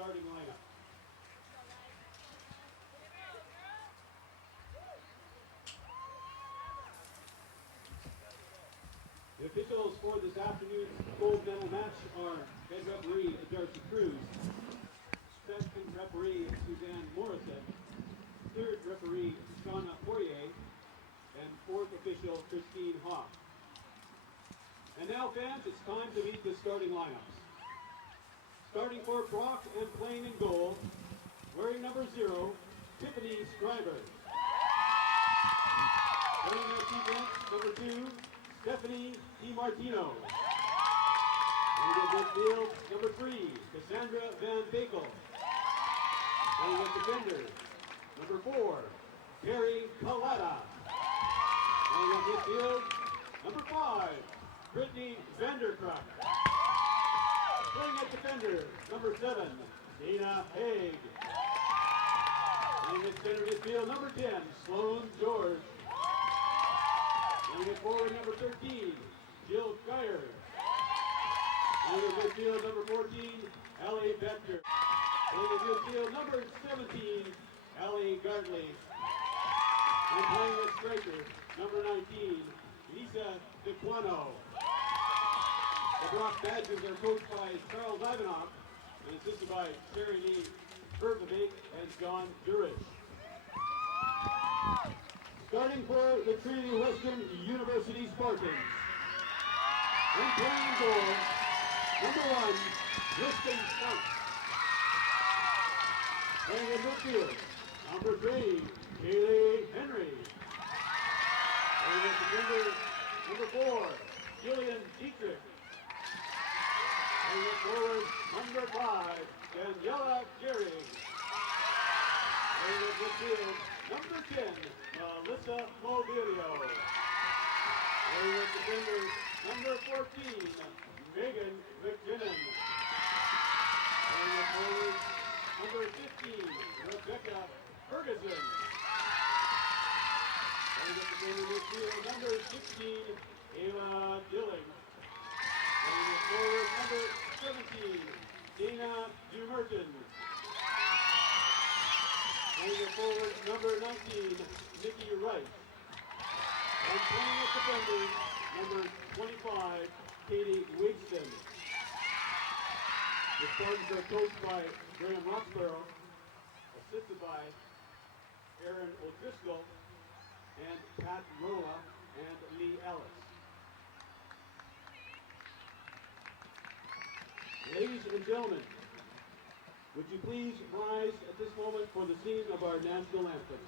starting lineup. The officials for this afternoon's gold medal match are head referee Darcy Cruz, second referee Suzanne Morrison, third referee Shauna Poirier, and fourth official Christine Hoff. And now, fans, it's time to meet the starting lineups. Starting for Brock and playing in goal, wearing number 0, Tiffany Scriber. Playing at defense, number 2, Stephanie DiMartino. Playing at midfield, number 3, Cassandra Van Bakel. Playing at defender, number 4, Carrie Collada. Playing at midfield, number 5, Brittany Vanderkruik. Playing at defender, number 7, Dana Haig. Playing at center midfield, number 10, Sloan George. Playing at forward, number 13, Jill Geyer. Playing at midfield, number 14, Ellie Becker. Playing at midfield, number 17, Ellie Gartley. And playing at striker, number 19, Lisa DeQuano. The Brock Badgers are coached by Charles Ivanoff and assisted by Sherry Lee Bergevik and John Durish. Starting for the Trinity Western University Spartans. And playing in goal, number 1, Kristen Stout. Playing in midfield, number 3, Kaylee Henry. Playing at defender, number 4, Jillian Dietrich. Playing it forward, number 5, Daniela Gehring. Playing it midfield, number 10, Melissa Mobilio. Playing it defender, number 14, Megan McKinnon. Playing it forward, number 15, Rebecca Ferguson. Playing it defender midfield, number 16, Ayla Dilling. Playing it forward, number 17, Dana Dumerton. Playing it forward, number 19, Nikki Wright. And playing at defender, number 25, Katie Wigston. The Spartans are coached by Graham Roxborough, assisted by Aaron O'Driscoll, and Pat Roa and Lee Ellis. Ladies and gentlemen, would you please rise at this moment for the singing of our national anthem?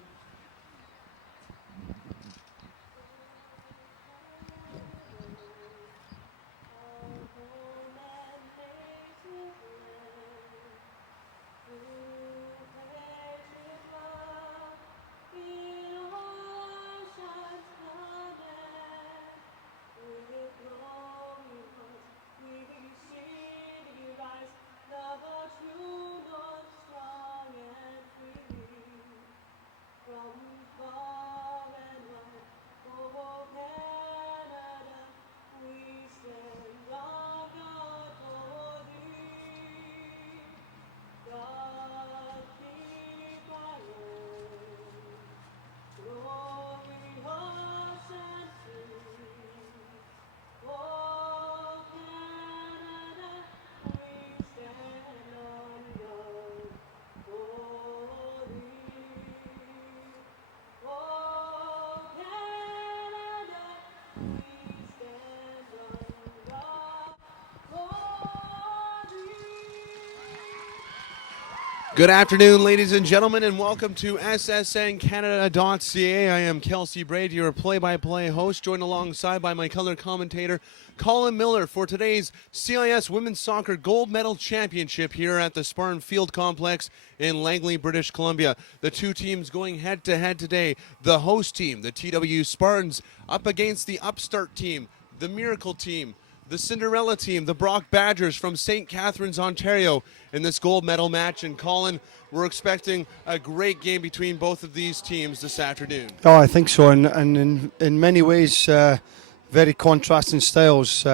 Good afternoon, ladies and gentlemen, and welcome to SSNCanada.ca. I am Kelsey Braid, your play-by-play host, joined alongside by my color commentator, Colin Miller, for today's CIS Women's Soccer Gold Medal Championship here at the Spartan Field Complex in Langley, British Columbia. The two teams going head-to-head today. The host team, the TWU Spartans, up against the upstart team, the Miracle team, the Cinderella team, the Brock Badgers from St. Catharines, Ontario, in this gold medal match. And Colin, we're expecting a great game between both of these teams this afternoon. Oh, I think so, and in many ways, very contrasting styles.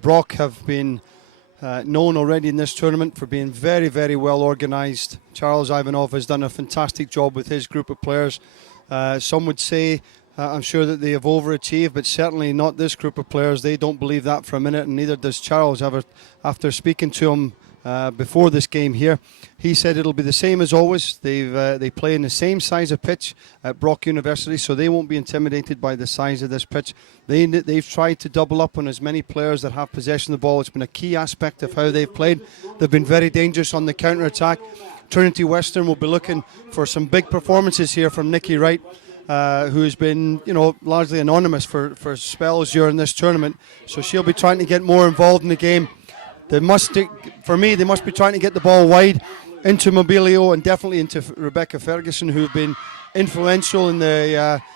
Brock have been known already in this tournament for being very, very well organised. Charles Ivanov has done a fantastic job with his group of players. Some would say, I'm sure that they have overachieved, but certainly not this group of players. They don't believe that for a minute, and neither does Charles. After speaking to him before this game here, he said it'll be the same as always. They play in the same size of pitch at Brock University, so they won't be intimidated by the size of this pitch. They've tried to double up on as many players that have possession of the ball. It's been a key aspect of how they've played. They've been very dangerous on the counter-attack. Trinity Western will be looking for some big performances here from Nikki Wright, who has been, largely anonymous for spells during this tournament. So she'll be trying to get more involved in the game. They must be trying to get the ball wide into Mobilio and definitely into Rebecca Ferguson, who've been influential in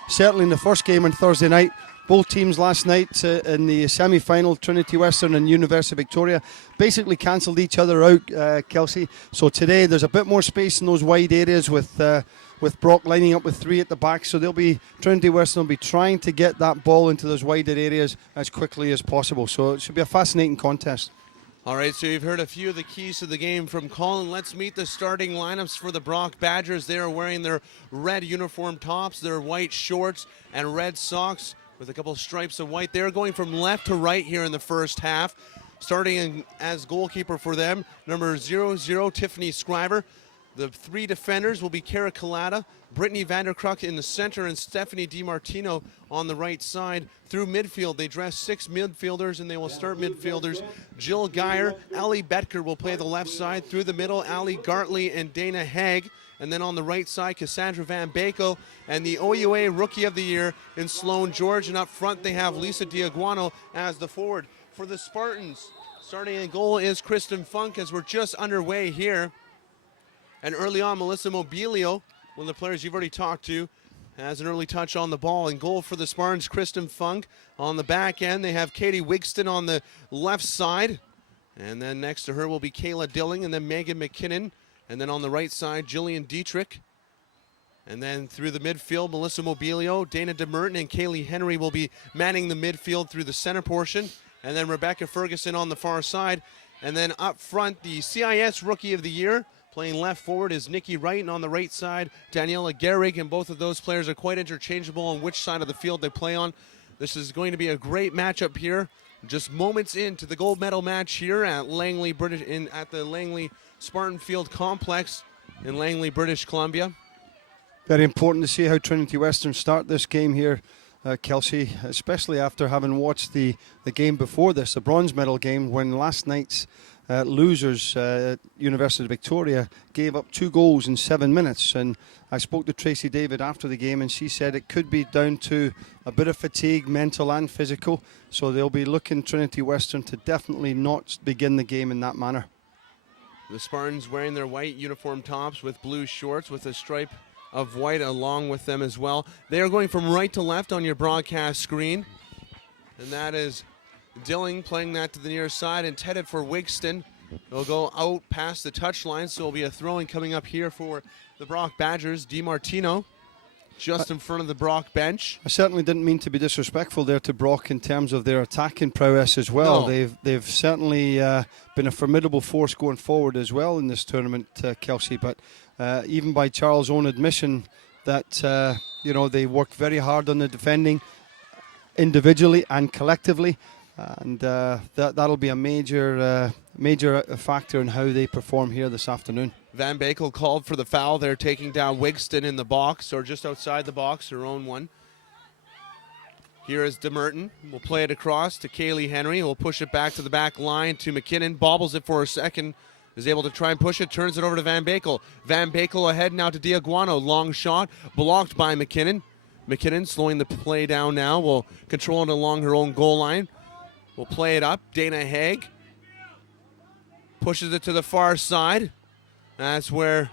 certainly in the first game on Thursday night. Both teams last night in the semi-final, Trinity Western and University of Victoria, basically cancelled each other out, Kelsey. So today there's a bit more space in those wide areas with Brock lining up with three at the back. So Trinity Western will be trying to get that ball into those wider areas as quickly as possible. So it should be a fascinating contest. All right, so you've heard a few of the keys to the game from Colin. Let's meet the starting lineups for the Brock Badgers. They are wearing their red uniform tops, their white shorts, and red socks with a couple of stripes of white. They're going from left to right here in the first half. Starting as goalkeeper for them, number 00, Tiffany Scriver. The three defenders will be Kara Collada, Brittany Vanderkruk in the center, and Stephanie DiMartino on the right side. Through midfield, they dress 6 midfielders, and they will start midfielders. Jill Geyer, Ali Betker will play the left side. Through the middle, Ali Gartley and Dana Haig. And then on the right side, Cassandra Van Bako and the OUA Rookie of the Year in Sloan George. And up front, they have Lisa Diaguano as the forward. For the Spartans, starting in goal is Kristen Funk, as we're just underway here. And early on, Melissa Mobilio, one of the players you've already talked to, has an early touch on the ball. And goal for the Spartans, Kristen Funk. On the back end, they have Katie Wigston on the left side. And then next to her will be Kayla Dilling and then Megan McKinnon. And then on the right side, Jillian Dietrich. And then through the midfield, Melissa Mobilio, Dana DeMerton, and Kaylee Henry will be manning the midfield through the center portion. And then Rebecca Ferguson on the far side. And then up front, the CIS Rookie of the Year, playing left forward, is Nikki Wright, and on the right side, Daniela Gehrig, and both of those players are quite interchangeable on which side of the field they play on. This is going to be a great matchup here. Just moments into the gold medal match here at Langley, at the Langley Spartan Field Complex in Langley, British Columbia. Very important to see how Trinity Western start this game here, Kelsey, especially after having watched the game before this, the bronze medal game, when last night's losers, University of Victoria, gave up 2 goals in 7 minutes. And I spoke to Tracy David after the game, and she said it could be down to a bit of fatigue, mental and physical. So they'll be looking, Trinity Western, to definitely not begin the game in that manner. The Spartans wearing their white uniform tops with blue shorts with a stripe of white along with them as well. They are going from right to left on your broadcast screen. And that is Dilling playing that to the near side, intended for Wigston. It'll go out past the touchline, so it'll be a throw-in coming up here for the Brock Badgers. DiMartino just in front of the Brock bench. I certainly didn't mean to be disrespectful there to Brock in terms of their attacking prowess as well. No. They've certainly been a formidable force going forward as well in this tournament, Kelsey. But even by Charles' own admission, that they work very hard on the defending individually and collectively. And that'll be a major factor in how they perform here this afternoon. Van Bakel called for the foul. They're taking down Wigston in the box, or just outside the box, her own one. Here is DeMerton. We'll play it across to Kaylee Henry. We'll push it back to the back line to McKinnon. Bobbles it for a second. Is able to try and push it. Turns it over to Van Bakel. Van Bakel ahead now to Diaguano. Long shot. Blocked by McKinnon. McKinnon slowing the play down now. Will control it along her own goal line. We'll play it up. Dana Haig pushes it to the far side. That's where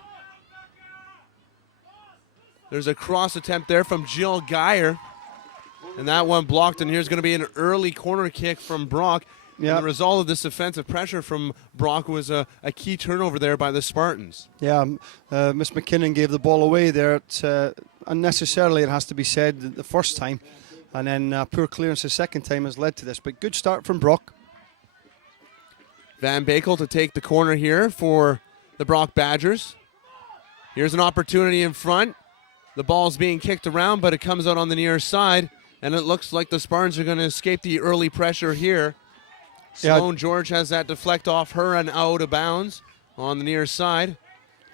there's a cross attempt there from Jill Geyer. And that one blocked, and here's going to be an early corner kick from Brock. Yep. The result of this offensive pressure from Brock was a key turnover there by the Spartans. Yeah, Miss McKinnon gave the ball away there. Unnecessarily, it has to be said, the first time. And then poor clearance the second time has led to this. But good start from Brock. Van Bakel to take the corner here for the Brock Badgers. Here's an opportunity in front. The ball's being kicked around, but it comes out on the near side, and it looks like the Spartans are going to escape the early pressure here. Sloan George has that deflect off her and out of bounds on the near side.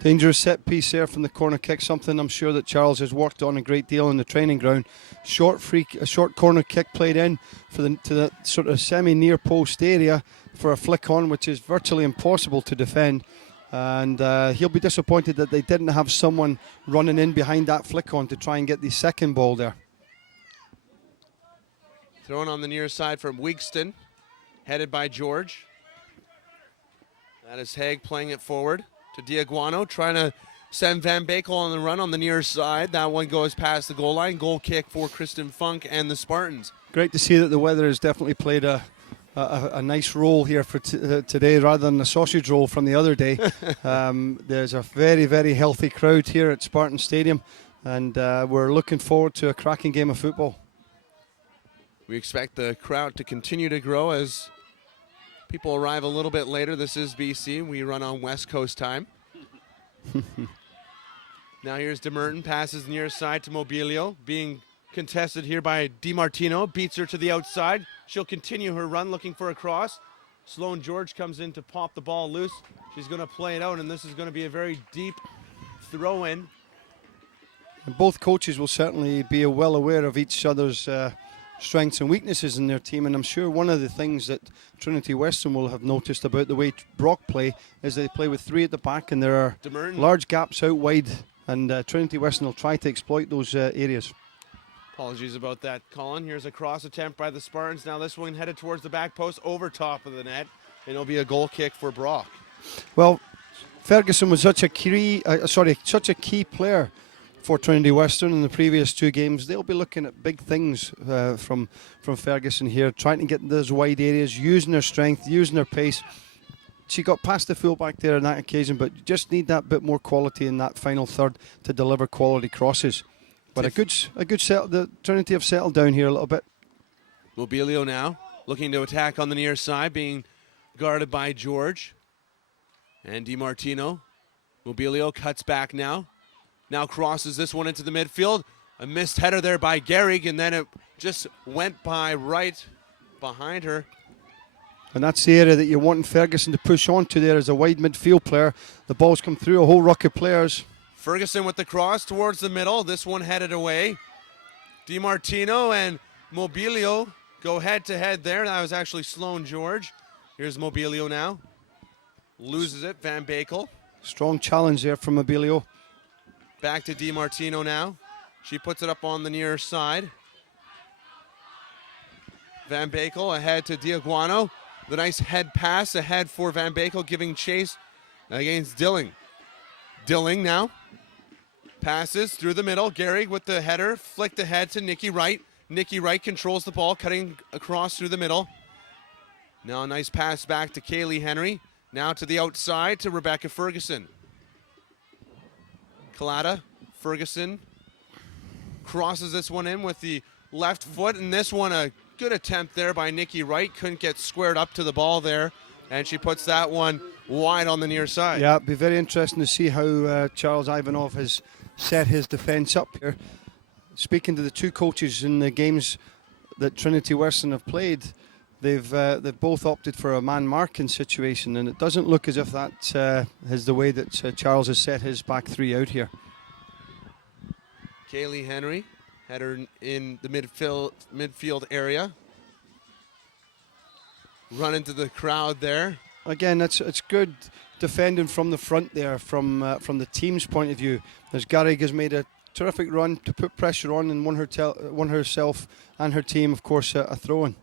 Dangerous set piece there from the corner kick, something I'm sure that Charles has worked on a great deal in the training ground. A short corner kick played in to the sort of semi-near post area for a flick on, which is virtually impossible to defend. And he'll be disappointed that they didn't have someone running in behind that flick on to try and get the second ball there. Thrown on the near side from Weekston, headed by George. That is Haig playing it forward to Diaguano, trying to send Van Bakel on the run on the near side. That one goes past the goal line. Goal kick for Kristen Funk and the Spartans. Great to see that the weather has definitely played a nice role here for today rather than the sausage roll from the other day. There's a very, very healthy crowd here at Spartan Stadium, and we're looking forward to a cracking game of football. We expect the crowd to continue to grow as people arrive a little bit later. This is BC. We run on West Coast time. Now here's DeMerton, passes near side to Mobilio, being contested here by DiMartino, beats her to the outside. She'll continue her run looking for a cross. Sloan George comes in to pop the ball loose. She's going to play it out, and this is going to be a very deep throw-in. And both coaches will certainly be well aware of each other's strengths and weaknesses in their team, and I'm sure one of the things that Trinity Western will have noticed about the way Brock play is they play with three at the back, and there are large gaps out wide, and Trinity Western will try to exploit those areas. Apologies about that, Colin. Here's a cross attempt by the Spartans. Now this one headed towards the back post, over top of the net, and it'll be a goal kick for Brock. Well, Ferguson was such a key player for Trinity Western in the previous two games. They'll be looking at big things from Ferguson here, trying to get in those wide areas, using their strength, using their pace. She got past the fullback there on that occasion, but you just need that bit more quality in that final third to deliver quality crosses. But a good settle. The Trinity have settled down here a little bit. Mobilio now looking to attack on the near side, being guarded by George and DiMartino. Mobilio cuts back now. Now crosses this one into the midfield. A missed header there by Gehrig, and then it just went by right behind her. And that's the area that you're wanting Ferguson to push onto there as a wide midfield player. The ball's come through a whole ruck of players. Ferguson with the cross towards the middle. This one headed away. DiMartino and Mobilio go head-to-head there. That was actually Sloan George. Here's Mobilio now. Loses it, Van Bakel. Strong challenge there from Mobilio. Back to DiMartino now. She puts it up on the near side. Van Bakel ahead to Diaguano. The nice head pass ahead for Van Bakel, giving chase against Dilling. Dilling now. Passes through the middle. Gehrig with the header. Flicked ahead to Nikki Wright. Nikki Wright controls the ball, cutting across through the middle. Now a nice pass back to Kaylee Henry. Now to the outside to Rebecca Ferguson. Collada, Ferguson crosses this one in with the left foot, and this one a good attempt there by Nikki Wright. Couldn't get squared up to the ball there, and she puts that one wide on the near side. Yeah, it'll be very interesting to see how Charles Ivanov has set his defence up here. Speaking to the two coaches in the games that Trinity Western have played, they've both opted for a man marking situation, and it doesn't look as if that is the way that Charles has set his back three out here. Kaylee Henry had her in the midfield area. Run into the crowd there. Again, it's good defending from the front there, from the team's point of view. As Gehrig has made a terrific run to put pressure on and won herself and her team, of course, a throw-in.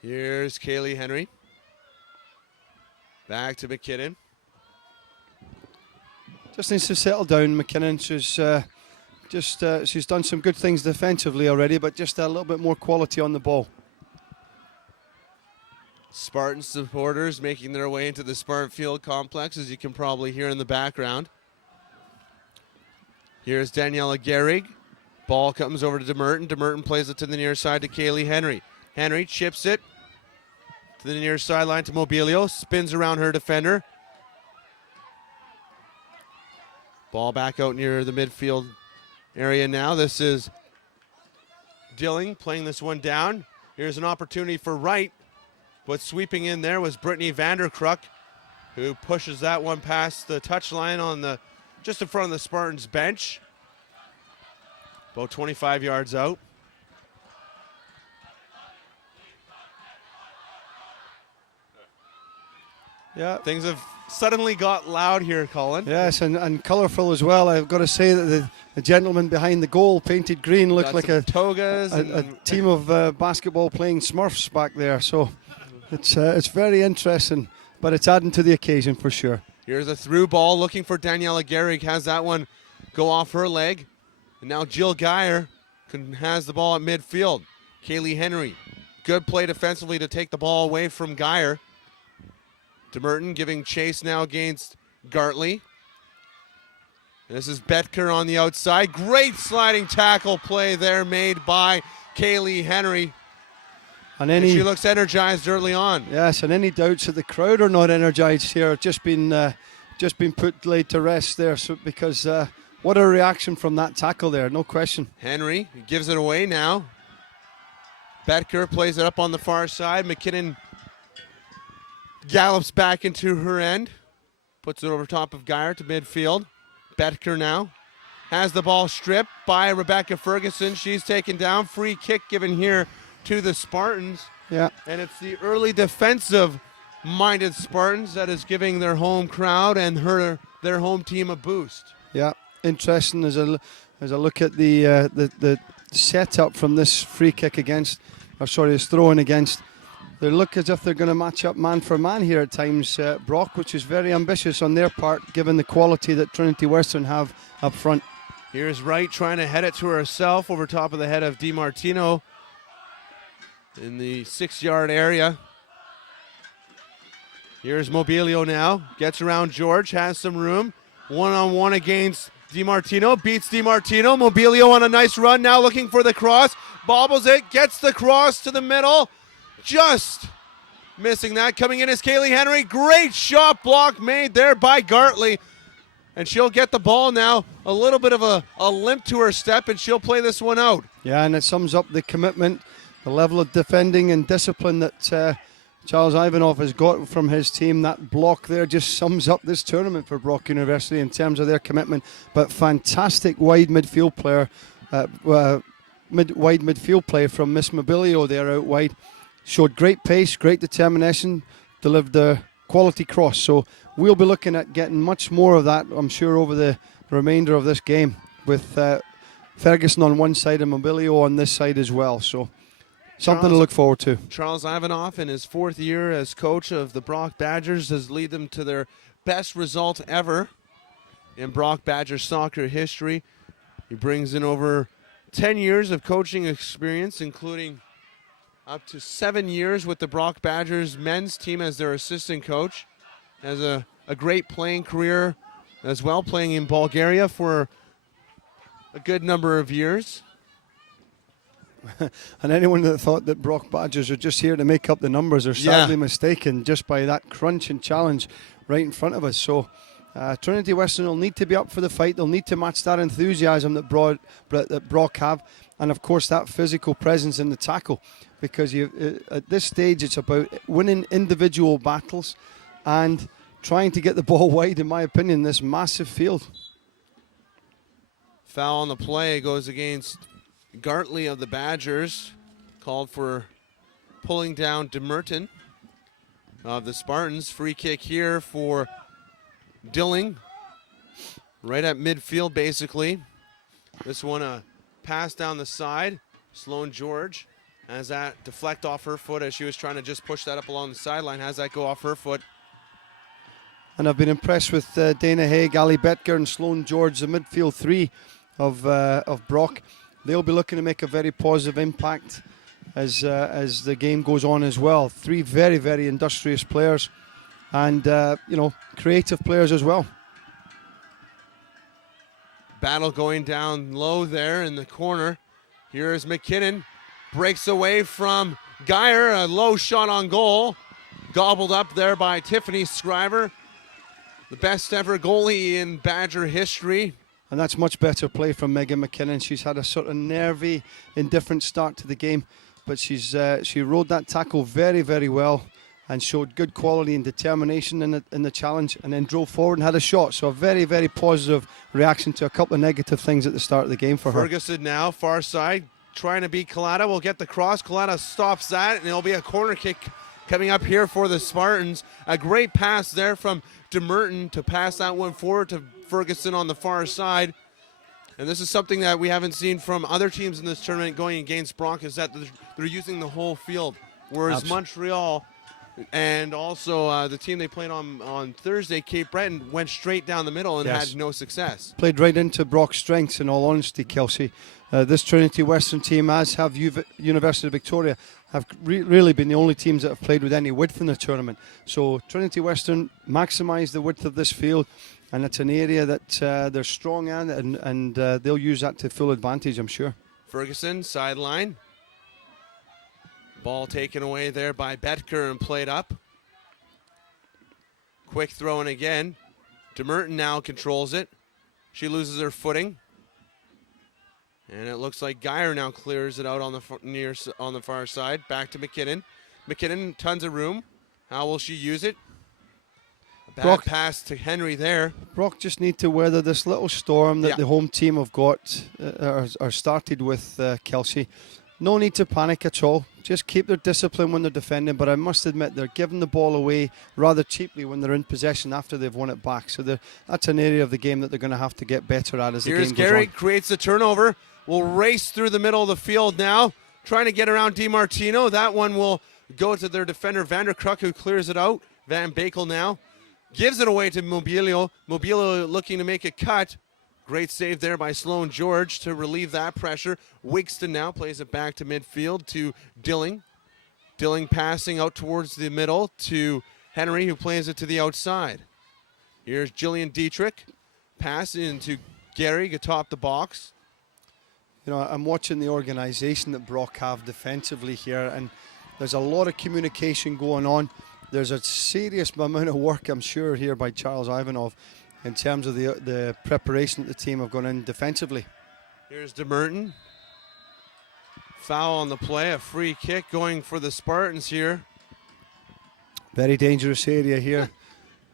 Here's Kaylee Henry. Back to McKinnon. Just needs to settle down, McKinnon. She's done some good things defensively already, but just a little bit more quality on the ball. Spartan supporters making their way into the Spartan Field complex, as you can probably hear in the background. Here's Daniela Gehrig. Ball comes over to DeMerton. DeMerton plays it to the near side to Kaylee Henry. Henry chips it. To the near sideline to Mobilio. Spins around her defender. Ball back out near the midfield area now. This is Dilling playing this one down. Here's an opportunity for Wright. But sweeping in there was Brittany Vanderkruk, who pushes that one past the touchline on the just in front of the Spartans bench. About 25 yards out. Yeah, things have suddenly got loud here, Colin. Yes, and colourful as well. I've got to say that the gentleman behind the goal, painted green, looked like a team of basketball playing Smurfs back there. So it's very interesting, but it's adding to the occasion for sure. Here's a through ball looking for Daniela Gehrig. Has that one go off her leg. And now Jill Geyer has the ball at midfield. Kaylee Henry, good play defensively to take the ball away from Geyer. DeMerton giving chase now against Gartley. This is Betker on the outside. Great sliding tackle play there made by Kaylee Henry. And she looks energized early on. Yes, and any doubts that the crowd are not energized here have just been laid to rest there. So because what a reaction from that tackle there, no question. Henry gives it away now. Betker plays it up on the far side. McKinnon gallops back into her end. Puts it over top of Geyer to midfield. Betker now has the ball stripped by Rebecca Ferguson. She's taken down. Free kick given here to the Spartans. Yeah. And it's the early defensive-minded Spartans that is giving their home crowd and their home team a boost. Yeah, interesting as I look at the setup from this free kick this throw-in against. They look as if they're going to match up man for man here at times, Brock, which is very ambitious on their part, given the quality that Trinity Western have up front. Here's Wright trying to head it to herself over top of the head of DiMartino in the 6-yard area. Here's Mobilio now, gets around George, has some room. One-on-one against DiMartino, beats DiMartino. Mobilio on a nice run now looking for the cross. Bobbles it, gets the cross to the middle. Just missing that. Coming in is Kaylee Henry. Great shot block made there by Gartley. And she'll get the ball now. A little bit of a limp to her step, and she'll play this one out. Yeah, and it sums up the commitment, the level of defending and discipline that Charles Ivanov has got from his team. That block there just sums up this tournament for Brock University in terms of their commitment. But fantastic wide midfield player, wide midfield play from Miss Mobilio there out wide. Showed great pace, great determination, delivered a quality cross. So we'll be looking at getting much more of that, I'm sure, over the remainder of this game with Ferguson on one side and Mobilio on this side as well. So something to look forward to. Charles Ivanov, in his 4th year as coach of the Brock Badgers, has led them to their best result ever in Brock Badgers soccer history. He brings in over 10 years of coaching experience, including up to 7 years with the Brock Badgers men's team as their assistant coach. Has a great playing career as well, playing in Bulgaria for a good number of years. And anyone that thought that Brock Badgers are just here to make up the numbers are sadly mistaken just by that crunch and challenge right in front of us. So Trinity Western will need to be up for the fight. They'll need to match that enthusiasm that Brock have. And, of course, that physical presence in the tackle. Because at this stage, it's about winning individual battles and trying to get the ball wide, in my opinion, this massive field. Foul on the play goes against Gartley of the Badgers. Called for pulling down DeMerton of the Spartans. Free kick here for Dilling. Right at midfield, basically. This one a pass down the side. Sloan George has that deflect off her foot as she was trying to just push that up along the sideline. Has that go off her foot. And I've been impressed with Dana Haig, Ali Betker and Sloan George, the midfield three of Brock. They'll be looking to make a very positive impact as the game goes on as well. 3 very, very industrious players and, creative players as well. Battle going down low there in the corner. Here's McKinnon. Breaks away from Geyer. A low shot on goal. Gobbled up there by Tiffany Scriver, the best ever goalie in Badger history. And that's much better play from Megan McKinnon. She's had a sort of nervy, indifferent start to the game, but she rode that tackle very, very well and showed good quality and determination in the challenge, and then drove forward and had a shot. So a very, very positive reaction to a couple of negative things at the start of the game for her. Ferguson now, far side, trying to beat Collada. Will get the cross. Collada stops that, and it'll be a corner kick coming up here for the Spartans. A great pass there from DeMerton to pass that one forward to Ferguson on the far side. And this is something that we haven't seen from other teams in this tournament going against Brock, is that they're using the whole field. Whereas Montreal and also the team they played on Thursday, Cape Breton, went straight down the middle and had no success. Played right into Brock's strengths, in all honesty, Kelsey. This Trinity Western team, as have University of Victoria, have really been the only teams that have played with any width in the tournament. So Trinity Western maximised the width of this field, and it's an area that they're strong in, and they'll use that to full advantage, I'm sure. Ferguson, sideline. Ball taken away there by Betker and played up. Quick throw in again. DeMerton now controls it. She loses her footing. And it looks like Geyer now clears it out on the far side. Back to McKinnon. McKinnon, tons of room. How will she use it? A bad pass to Henry there. Brock just need to weather this little storm that the home team have got, or started with, Kelsey. No need to panic at all. Just keep their discipline when they're defending, but I must admit they're giving the ball away rather cheaply when they're in possession after they've won it back. So that's an area of the game that they're going to have to get better at as the game goes on. Here's Gary, creates the turnover. Will race through the middle of the field now, trying to get around DiMartino. That one will go to their defender, Vanderkruk, who clears it out. Van Bakel now gives it away to Mobilio. Mobilio looking to make a cut. Great save there by Sloan George to relieve that pressure. Wigston now plays it back to midfield to Dilling. Dilling passing out towards the middle to Henry, who plays it to the outside. Here's Jillian Dietrich. Pass into Gary atop the box. You know, I'm watching the organisation that Brock have defensively here, and there's a lot of communication going on. There's a serious amount of work, I'm sure, here by Charles Ivanov in terms of the preparation that the team have gone in defensively. Here's DeMerton. Foul on the play, a free kick going for the Spartans here. Very dangerous area here.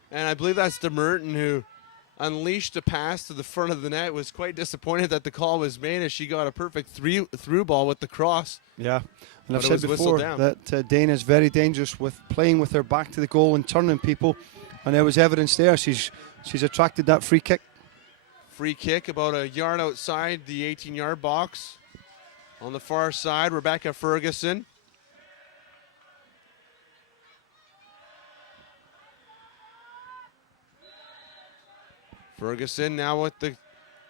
And I believe that's DeMerton who unleashed a pass to the front of the net. Was quite disappointed that the call was made as she got a perfect through ball with the cross. Yeah, and I've said before that Dana is very dangerous with playing with her back to the goal and turning people, and there was evidence there. She's attracted that free kick. Free kick about a yard outside the 18-yard box. On the far side, Rebecca Ferguson. Ferguson now with the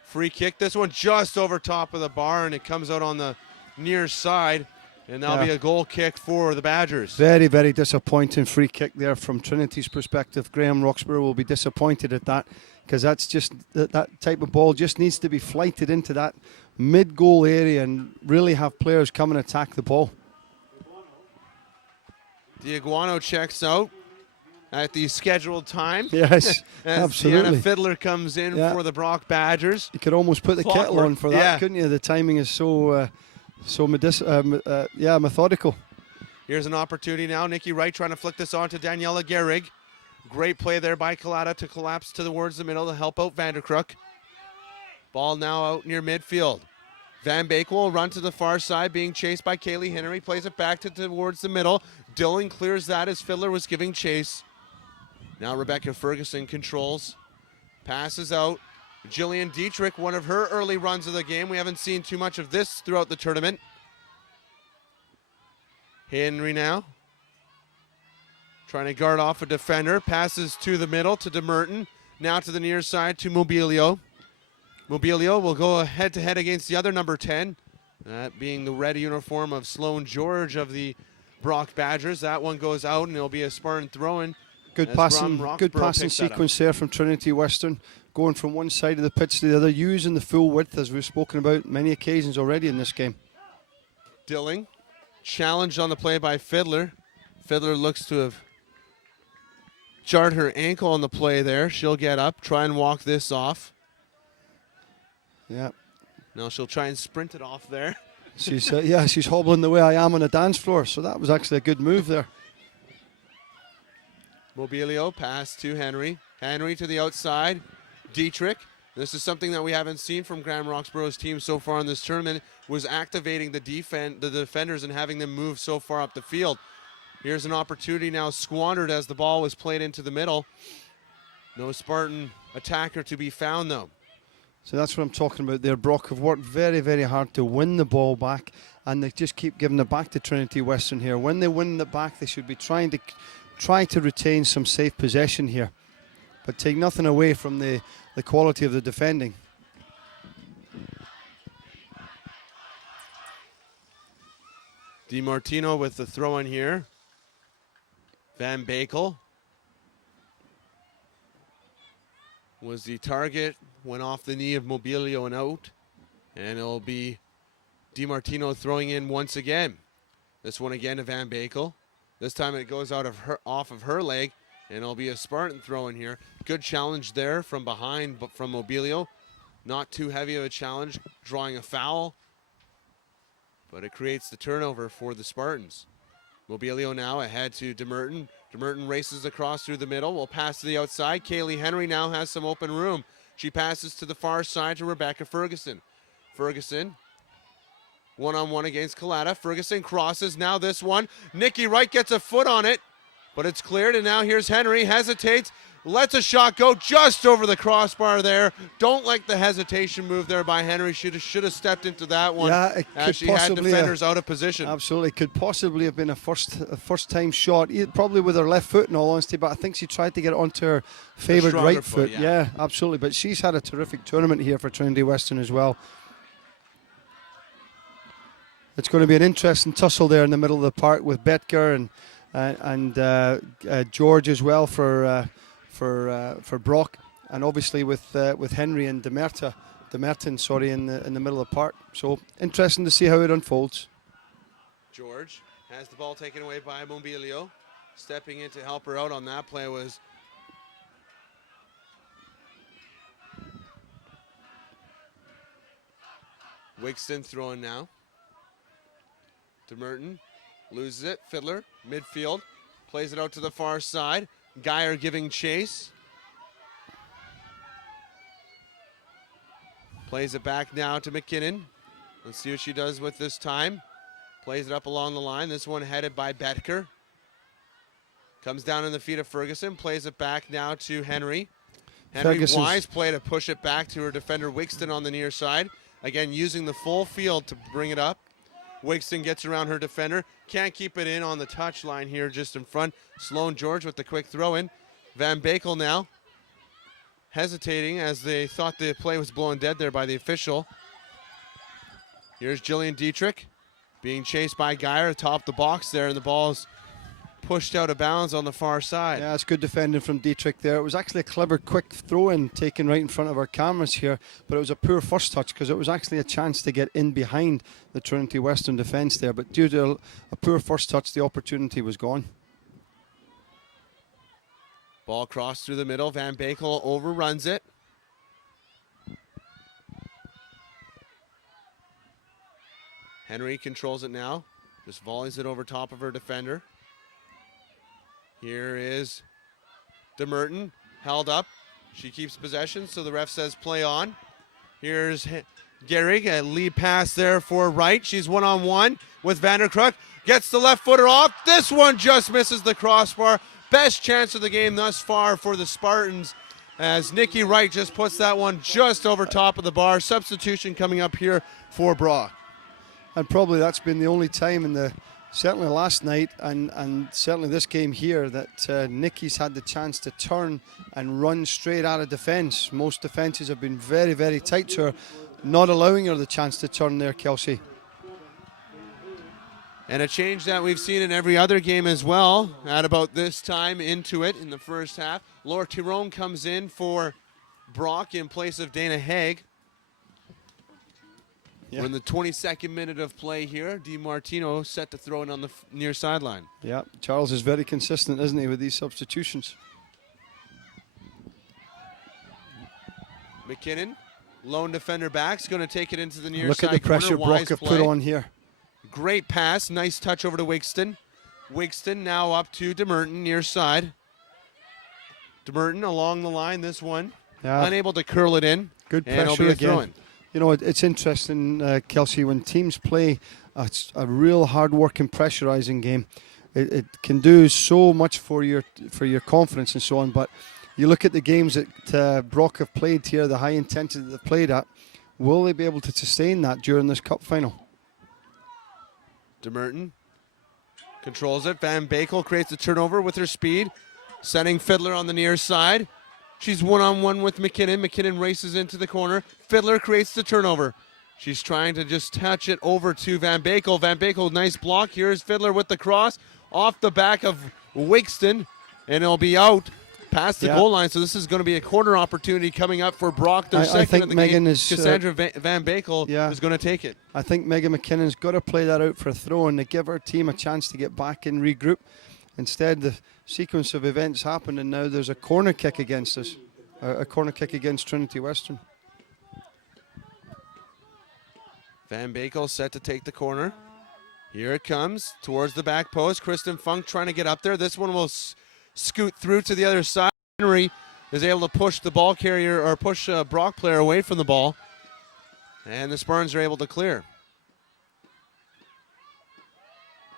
free kick. This one just over top of the bar, and it comes out on the near side. And that'll be a goal kick for the Badgers. Very, very disappointing free kick there from Trinity's perspective. Graham Roxburgh will be disappointed at that, because that's just that type of ball just needs to be flighted into that mid-goal area and really have players come and attack the ball. Diaguano checks out at the scheduled time. Yes, as absolutely. Deanna Fiddler comes in for the Brock Badgers. You could almost put the kettle on for that, couldn't you? The timing is so methodical. Here's an opportunity now. Nikki Wright trying to flick this on to Daniela Gehrig. Great play there by Collada to collapse towards the middle to help out Vanderkruk. Ball now out near midfield. Van Bakel will run to the far side, being chased by Kaylee Henry. Plays it back towards the middle. Dillon clears that as Fiddler was giving chase. Now Rebecca Ferguson controls. Passes out. Jillian Dietrich, one of her early runs of the game. We haven't seen too much of this throughout the tournament. Henry now. Trying to guard off a defender. Passes to the middle to DeMerton. Now to the near side to Mobilio. Mobilio will go head-to-head against the other number 10. That being the red uniform of Sloan George of the Brock Badgers. That one goes out, and it'll be a Spartan throw-in. Good passing sequence there from Trinity Western. Going from one side of the pitch to the other, using the full width, as we've spoken about many occasions already in this game. Dilling, challenged on the play by Fiddler. Fiddler looks to have jarred her ankle on the play there. She'll get up, try and walk this off. Yeah. Now she'll try and sprint it off there. She's she's hobbling the way I am on a dance floor, so that was actually a good move there. Mobilio pass to Henry. Henry to the outside. Dietrich. This is something that we haven't seen from Grand Roxborough's team so far in this tournament, was activating the defenders and having them move so far up the field. Here's an opportunity now squandered as the ball was played into the middle. No Spartan attacker to be found, though. So that's what I'm talking about there. Brock have worked very, very hard to win the ball back, and they just keep giving it back to Trinity Western here. When they win it back, they should be trying to retain some safe possession here, but take nothing away from the quality of the defending. DiMartino with the throw in here. Van Bakel was the target, went off the knee of Mobilio and out, and it'll be DiMartino throwing in once again. This one again to Van Bakel. This time it goes off of her leg, and it'll be a Spartan throw in here. Good challenge there from behind, but from Mobilio. Not too heavy of a challenge, drawing a foul, but it creates the turnover for the Spartans. Mobilio now ahead to DeMerton. DeMerton races across through the middle. Will pass to the outside. Kaylee Henry now has some open room. She passes to the far side to Rebecca Ferguson. Ferguson, one-on-one against Collada. Ferguson crosses. Now this one. Nikki Wright gets a foot on it, but it's cleared. And now here's Henry. Hesitates. Lets a shot go just over the crossbar there. Don't like the hesitation move there by Henry. Should have stepped into that one. Yeah, it could as she had possibly defenders out of position. Absolutely, could possibly have been a first time shot, probably with her left foot in all honesty, but I think she tried to get it onto her favoured right foot. Yeah, absolutely. But she's had a terrific tournament here for Trinity Western as well. It's going to be an interesting tussle there in the middle of the park with Betker and George as well for Brock, and obviously with Henry and Demerten in the middle of the park. So interesting to see how it unfolds. George has the ball taken away by Mobilio. Stepping in to help her out on that play was Wigston throwing now. DeMerton loses it. Fiddler, midfield, plays it out to the far side. Geyer giving chase. Plays it back now to McKinnon. Let's see what she does with this time. Plays it up along the line. This one headed by Betker. Comes down in the feet of Ferguson. Plays it back now to Henry. Henry wise play to push it back to her defender Wigston on the near side. Again, using the full field to bring it up. Wigston gets around her defender. Can't keep it in on the touch line here just in front. Sloan George with the quick throw in. Van Bakel now hesitating as they thought the play was blown dead there by the official. Here's Jillian Dietrich being chased by Geyer atop the box there, and the ball's pushed out of bounds on the far side. Yeah, it's good defending from Dietrich there. It was actually a clever, quick throw-in taken right in front of our cameras here, but it was a poor first touch because it was actually a chance to get in behind the Trinity Western defence there, but due to a poor first touch, the opportunity was gone. Ball crossed through the middle. Van Bakel overruns it. Henry controls it now. Just volleys it over top of her defender. Here is DeMerton, held up. She keeps possession, so the ref says play on. Here's Gehrig, a lead pass there for Wright. She's one-on-one with Vanderkruk. Gets the left footer off. This one just misses the crossbar. Best chance of the game thus far for the Spartans, as Nikki Wright just puts that one just over top of the bar. Substitution coming up here for Brock. And probably that's been the only time in certainly last night and certainly this game here that Nikki's had the chance to turn and run straight out of defence. Most defences have been very, very tight to her, not allowing her the chance to turn there, Kelsey. And a change that we've seen in every other game as well, at about this time into it in the first half. Laura Tyrone comes in for Brock in place of Dana Haig. Yeah. We're in the 22nd minute of play here. DiMartino set to throw it on the near sideline. Yeah, Charles is very consistent, isn't he, with these substitutions? McKinnon, lone defender back's going to take it into the near Look side at the pressure corner. Brock have put on here. Great pass, nice touch over to Wigston. Wigston now up to DeMerton, near side. DeMerton along the line, this one. Yeah. Unable to curl it in. Good and it'll pressure be a again. throw-in. You know, it's interesting, Kelsey, when teams play a real hard-working, pressurizing game, it can do so much for your confidence and so on. But you look at the games that Brock have played here, the high intensity that they've played at, will they be able to sustain that during this cup final? DeMerton controls it. Van Bakel creates a turnover with her speed, sending Fiddler on the near side. She's one-on-one with McKinnon. McKinnon races into the corner. Fiddler creates the turnover. She's trying to just touch it over to Van Bakel. Van Bakel, nice block. Here's Fiddler with the cross off the back of Wigston, and it'll be out past the goal line. So this is going to be a corner opportunity coming up for Brock. Their second of the game. Cassandra Van Bakel is going to take it. I think Megan McKinnon's got to play that out for a throw and to give her team a chance to get back and regroup. Instead, the sequence of events happened, and now there's a corner kick against us, a corner kick against Trinity Western. Van Bakel set to take the corner. Here it comes towards the back post. Kristen Funk trying to get up there. This one will scoot through to the other side. Henry is able to push the ball carrier or push a Brock player away from the ball. And the Spartans are able to clear.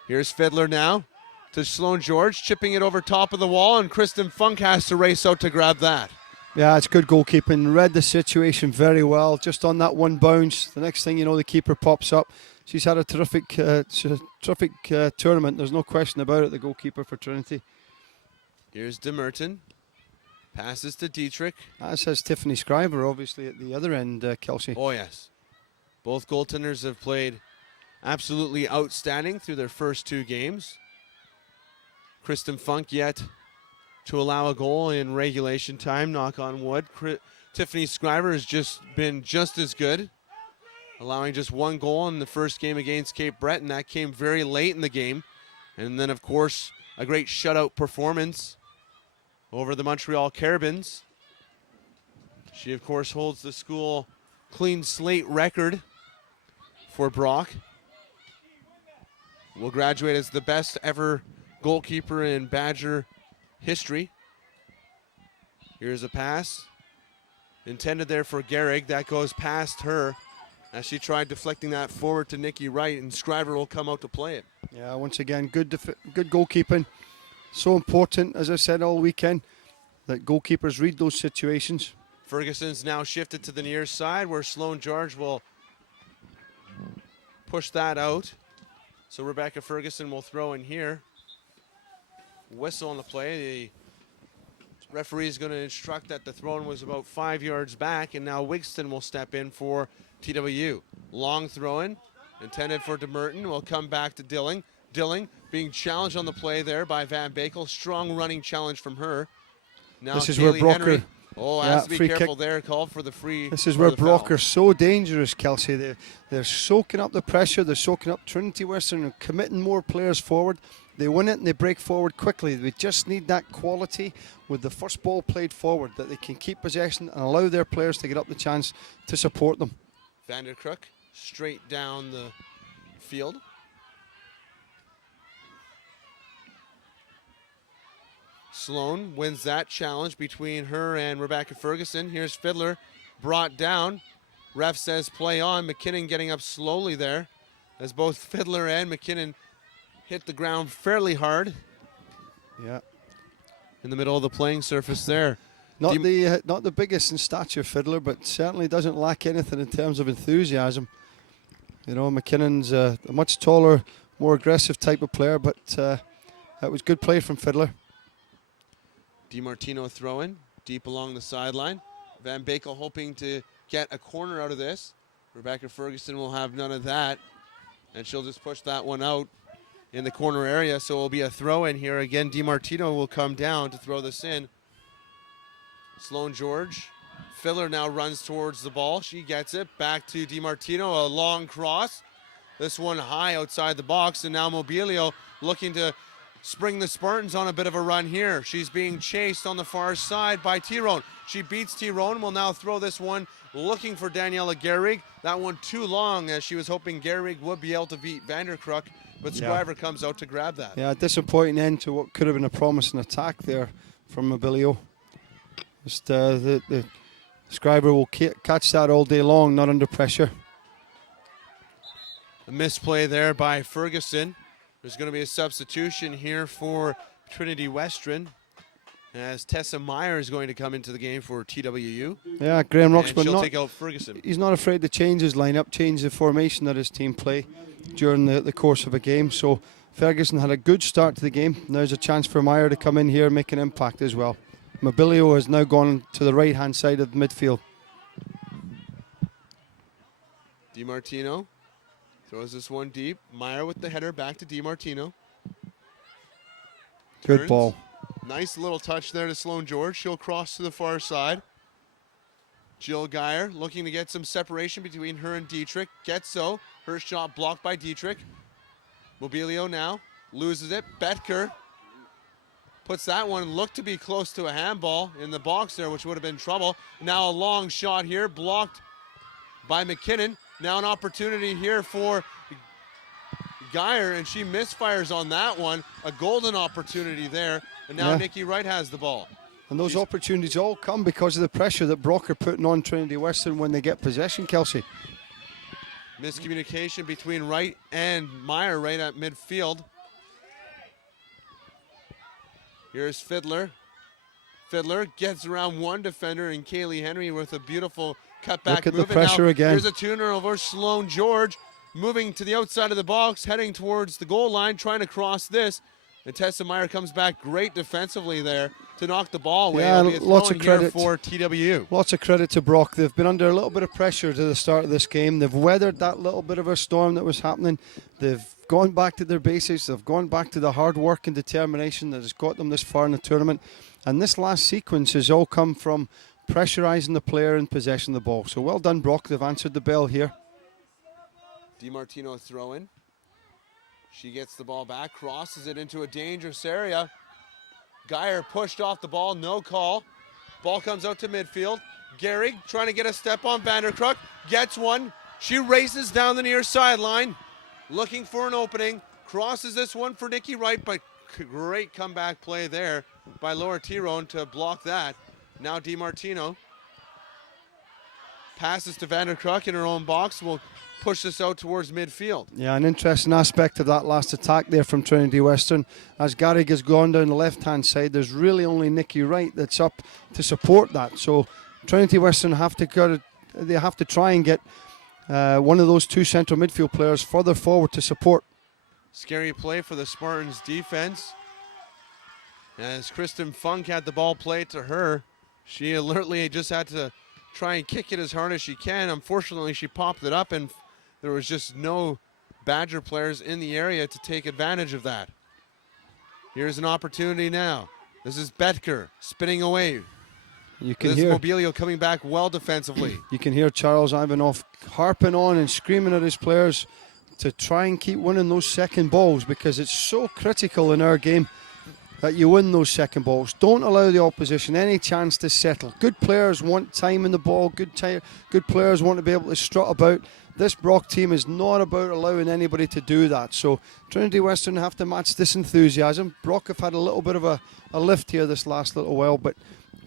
Here's Fiddler now to Sloan George, chipping it over top of the wall, and Kristen Funk has to race out to grab that. Yeah, it's good goalkeeping. Read the situation very well. Just on that one bounce, the next thing you know, the keeper pops up. She's had a terrific tournament. There's no question about it, the goalkeeper for Trinity. Here's DeMerton. Passes to Dietrich. That says Tiffany Scriver, obviously, at the other end, Kelsey. Oh, yes. Both goaltenders have played absolutely outstanding through their first two games. Kristen Funk yet to allow a goal in regulation time, knock on wood. Tiffany Scriver has just been just as good, allowing just one goal in the first game against Cape Breton. That came very late in the game. And then, of course, a great shutout performance over the Montreal Carabins. She, of course, holds the school clean slate record for Brock. Will graduate as the best ever goalkeeper in Badger history. Here's a pass intended there for Gehrig. That goes past her as she tried deflecting that forward to Nikki Wright, and Scriver will come out to play it. Yeah, once again, good goalkeeping. So important, as I said all weekend, that goalkeepers read those situations. Ferguson's now shifted to the near side where Sloan George will push that out. So Rebecca Ferguson will throw in here. Whistle on the play. The referee is going to instruct that the throw-in was about 5 yards back, and now Wigston will step in for TWU. Long throw-in, intended for DeMerton, will come back to Dilling. Dilling being challenged on the play there by Van Bakel. Strong running challenge from her. Now this is Kaylee where Brocker... Henry, has to be careful kick. there. Called for the free. This is where Brocker's so dangerous, Kelsey. They're soaking up the pressure. They're soaking up Trinity Western and committing more players forward. They win it and they break forward quickly. We just need that quality with the first ball played forward, that they can keep possession and allow their players to get up the chance to support them. Vanderkrook straight down the field. Sloan wins that challenge between her and Rebecca Ferguson. Here's Fiddler brought down. Ref says play on. McKinnon getting up slowly there as both Fiddler and McKinnon hit the ground fairly hard. Yeah. In the middle of the playing surface there. Not the biggest in stature, Fiddler, but certainly doesn't lack anything in terms of enthusiasm. You know, McKinnon's a much taller, more aggressive type of player, but that was good play from Fiddler. DiMartino throwing deep along the sideline. Van Bakel hoping to get a corner out of this. Rebecca Ferguson will have none of that, and she'll just push that one out in the corner area, so it will be a throw in here. Again, DiMartino will come down to throw this in. Sloan George. Fiddler now runs towards the ball. She gets it. Back to DiMartino. A long cross. This one high outside the box, and now Mobilio looking to spring the Spartans on a bit of a run here. She's being chased on the far side by Tyrone. She beats Tyrone and will now throw this one looking for Daniela Gehrig. That one too long, as she was hoping Gehrig would be able to beat Vanderkruk, but Scriver comes out to grab that. Yeah, disappointing end to what could have been a promising attack there from Mobilio. Just the Scriver will catch that all day long, not under pressure. A misplay there by Ferguson. There's going to be a substitution here for Trinity Western, as Tessa Meyer is going to come into the game for TWU. Yeah, Graham Roxburgh, she'll take out Ferguson. He's not afraid to change his lineup, change the formation that his team play during the course of a game. So Ferguson had a good start to the game. There's a chance for Meyer to come in here and make an impact as well. Mobilio has now gone to the right-hand side of the midfield. DiMartino throws this one deep. Meyer with the header back to DiMartino. Good ball. Nice little touch there to Sloan George. She'll cross to the far side. Jill Geyer looking to get some separation between her and Dietrich. Gets so. Her shot blocked by Dietrich. Mobilio now loses it. Betker puts that one, looked to be close to a handball in the box there, which would have been trouble. Now a long shot here, blocked by McKinnon. Now an opportunity here for Geyer, and she misfires on that one. A golden opportunity there, and now Nikki Wright has the ball. And those opportunities all come because of the pressure that Brock are putting on Trinity Western when they get possession, Kelsey. Miscommunication between Wright and Meyer right at midfield. Here's Fiddler. Fiddler gets around one defender, and Kaylee Henry with a beautiful cutback Look at move. the pressure now, again. Here's a tuner over Sloan George, moving to the outside of the box, heading towards the goal line, trying to cross this. And Tessa Meyer comes back great defensively there to knock the ball away. Yeah, lots of credit for TWU. Lots of credit to Brock. They've been under a little bit of pressure to the start of this game. They've weathered that little bit of a storm that was happening. They've gone back to their basics. They've gone back to the hard work and determination that has got them this far in the tournament. And this last sequence has all come from pressurizing the player in possession of the ball. So well done, Brock. They've answered the bell here. DiMartino throw in. She gets the ball back, crosses it into a dangerous area. Geyer pushed off the ball, no call. Ball comes out to midfield. Gehrig trying to get a step on Vanderkruk, gets one. She races down the near sideline, looking for an opening. Crosses this one for Nikki Wright, but great comeback play there by Laura Tyrone to block that. Now DiMartino passes to Vanderkruk in her own box. Will push this out towards midfield. Yeah, an interesting aspect of that last attack there from Trinity Western. As Gehrig has gone down the left-hand side, there's really only Nikki Wright that's up to support that. So Trinity Western have to try and get one of those two central midfield players further forward to support. Scary play for the Spartans defense. As Kristen Funk had the ball played to her, she alertly just had to try and kick it as hard as she can. Unfortunately, she popped it up, and there was just no Badger players in the area to take advantage of that. Here's an opportunity now. This is Betker spinning away. You can this hear Mobilio coming back well defensively. You can hear Charles Ivanov harping on and screaming at his players to try and keep winning those second balls, because it's so critical in our game that you win those second balls. Don't allow the opposition any chance to settle. Good players want time in the ball. Good players want to be able to strut about. This Brock team is not about allowing anybody to do that. So Trinity Western have to match this enthusiasm. Brock have had a little bit of a lift here this last little while, but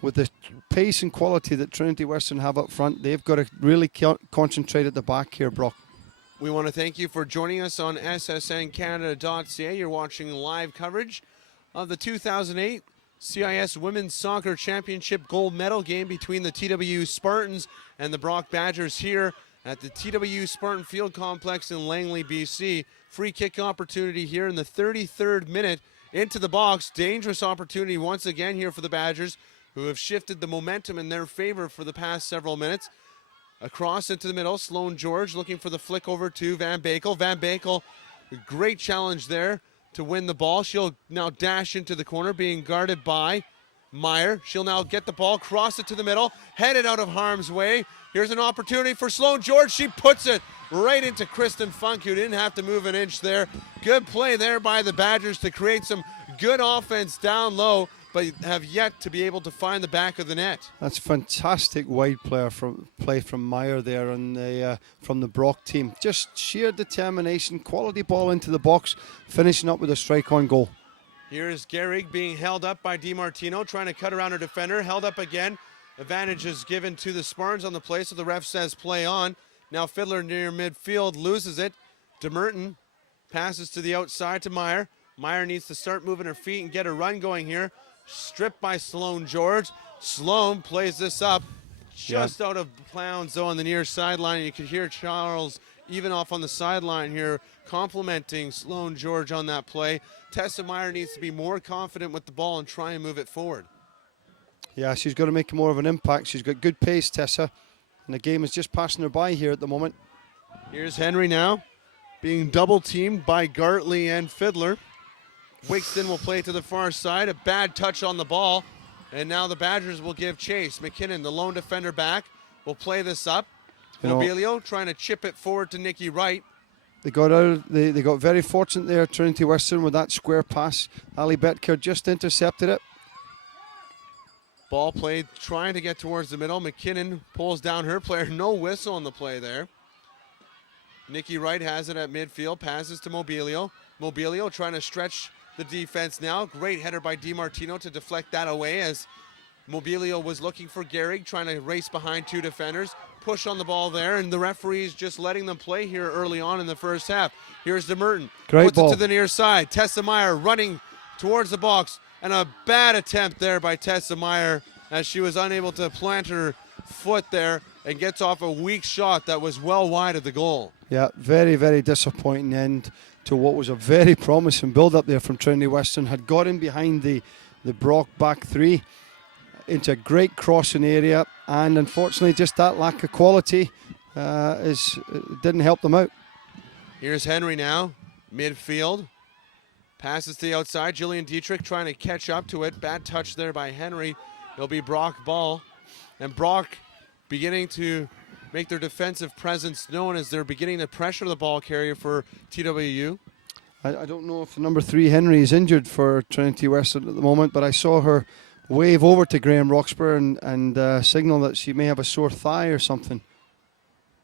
with the pace and quality that Trinity Western have up front, they've got to really concentrate at the back here, Brock. We want to thank you for joining us on ssncanada.ca. You're watching live coverage of the 2008 CIS Women's Soccer Championship gold medal game between the TWU Spartans and the Brock Badgers here at the TWU Spartan Field Complex in Langley, BC. Free kick opportunity here in the 33rd minute into the box. Dangerous opportunity once again here for the Badgers, who have shifted the momentum in their favor for the past several minutes. Across into the middle, Sloan George looking for the flick over to Van Bakel. Van Bakel, a great challenge there to win the ball. She'll now dash into the corner, being guarded by Meyer. She'll now get the ball, cross it to the middle, head it out of harm's way. Here's an opportunity for Sloan George. She puts it right into Kristen Funk, who didn't have to move an inch there. Good play there by the Badgers to create some good offense down low, but have yet to be able to find the back of the net. That's fantastic wide play from Meyer there and from the Brock team. Just sheer determination, quality ball into the box, finishing up with a strike on goal. Here's Gehrig being held up by DiMartino, trying to cut around her defender, held up again. Advantage is given to the Spartans on the play, so the ref says play on. Now Fiddler near midfield loses it. DeMerton passes to the outside to Meyer. Meyer needs to start moving her feet and get a run going here. Stripped by Sloan George. Sloan plays this up just out of bounds though on the near sideline. You could hear Charles even off on the sideline here complimenting Sloan George on that play. Tessa Meyer needs to be more confident with the ball and try and move it forward. Yeah, she's got to make more of an impact. She's got good pace, Tessa, and the game is just passing her by here at the moment. Here's Henry now being double teamed by Gartley and Fiddler. Wixton will play to the far side. A bad touch on the ball. And now the Badgers will give chase. McKinnon, the lone defender back, will play this up. Mobilio trying to chip it forward to Nikki Wright. They got very fortunate there, Trinity Western, with that square pass. Ali Betker just intercepted it. Ball played, trying to get towards the middle. McKinnon pulls down her player. No whistle on the play there. Nikki Wright has it at midfield. Passes to Mobilio. Mobilio trying to stretch the defense now. Great header by DiMartino to deflect that away as Mobilio was looking for Gehrig, trying to race behind two defenders. Push on the ball there, and the referee's just letting them play here early on in the first half. Here's DeMerton. Great ball. Puts it to the near side. Tessa Meyer running towards the box, and a bad attempt there by Tessa Meyer as she was unable to plant her foot there and gets off a weak shot that was well wide of the goal. Yeah, very, very disappointing end to what was a very promising build-up there from Trinity Western. Had got in behind the Brock back three into a great crossing area, and unfortunately just that lack of quality didn't help them out. Here's Henry now, midfield. Passes to the outside. Jillian Dietrich trying to catch up to it. Bad touch there by Henry. It'll be Brock ball. And Brock beginning to make their defensive presence known as they're beginning to pressure the ball carrier for TWU. I don't know if number 3 Henry is injured for Trinity Western at the moment, but I saw her wave over to Graham Roxburgh and signal that she may have a sore thigh or something.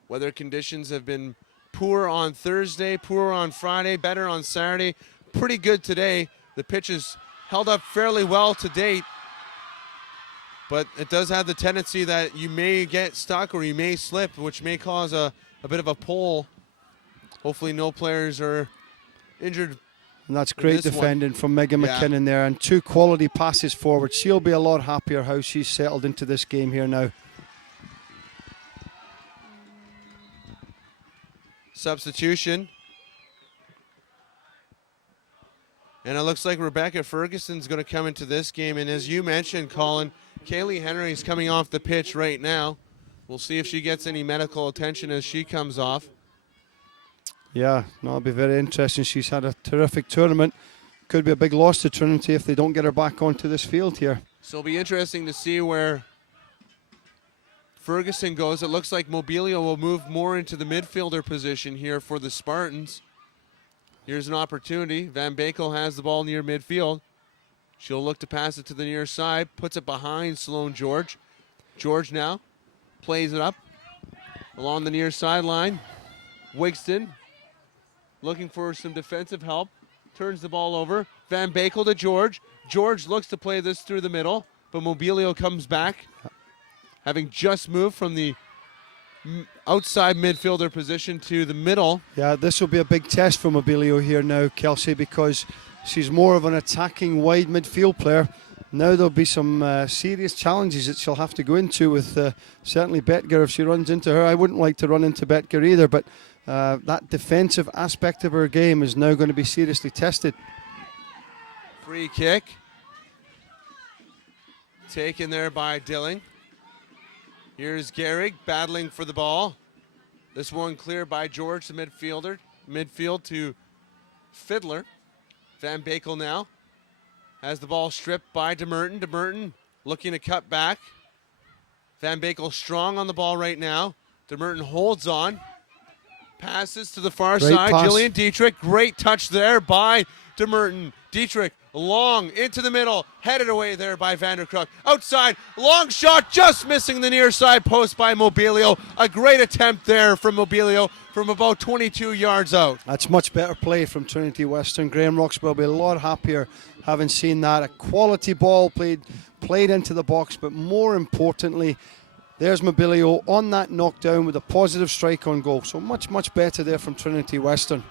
Weather conditions have been poor on Thursday, poor on Friday, better on Saturday. Pretty good today. The pitch is held up fairly well to date, but it does have the tendency that you may get stuck or you may slip, which may cause a bit of a pull. Hopefully no players are injured. And that's great defending from Megan McKinnon there, and 2 quality passes forward. She'll be a lot happier how she's settled into this game here now. Substitution. And it looks like Rebecca Ferguson's going to come into this game. And as you mentioned, Colin, Kaylee Henry's coming off the pitch right now. We'll see if she gets any medical attention as she comes off. Yeah, no, it'll be very interesting. She's had a terrific tournament. Could be a big loss to Trinity if they don't get her back onto this field here. So it'll be interesting to see where Ferguson goes. It looks like Mobilio will move more into the midfielder position here for the Spartans. Here's an opportunity. Van Bakel has the ball near midfield. She'll look to pass it to the near side, puts it behind Sloan George. George now plays it up along the near sideline. Wigston looking for some defensive help. Turns the ball over. Van Bakel to George. George looks to play this through the middle, but Mobilio comes back, having just moved from the outside midfielder position to the middle. Yeah, this will be a big test for Mobilio here now, Kelsey, because she's more of an attacking wide midfield player. Now there'll be some serious challenges that she'll have to go into with certainly Betger if she runs into her. I wouldn't like to run into Betger either, but that defensive aspect of her game is now going to be seriously tested. Free kick. Taken there by Dilling. Here's Gehrig battling for the ball. This one cleared by George, the midfielder. Midfield to Fiddler. Van Bakel now has the ball stripped by DeMerton. DeMerton looking to cut back. Van Bakel strong on the ball right now. DeMerton holds on. Passes to the far side. Pass. Jillian Dietrich. Great touch there by DeMerton. Dietrich Long into the middle, headed away there by Vanderkruik. Outside, long shot, just missing the near side post by Mobilio. A great attempt there from Mobilio from about 22 yards out. That's much better play from Trinity Western. Graham Roxburgh will be a lot happier having seen that. A quality ball played into the box, but more importantly, there's Mobilio on that knockdown with a positive strike on goal. So much, much better there from Trinity Western.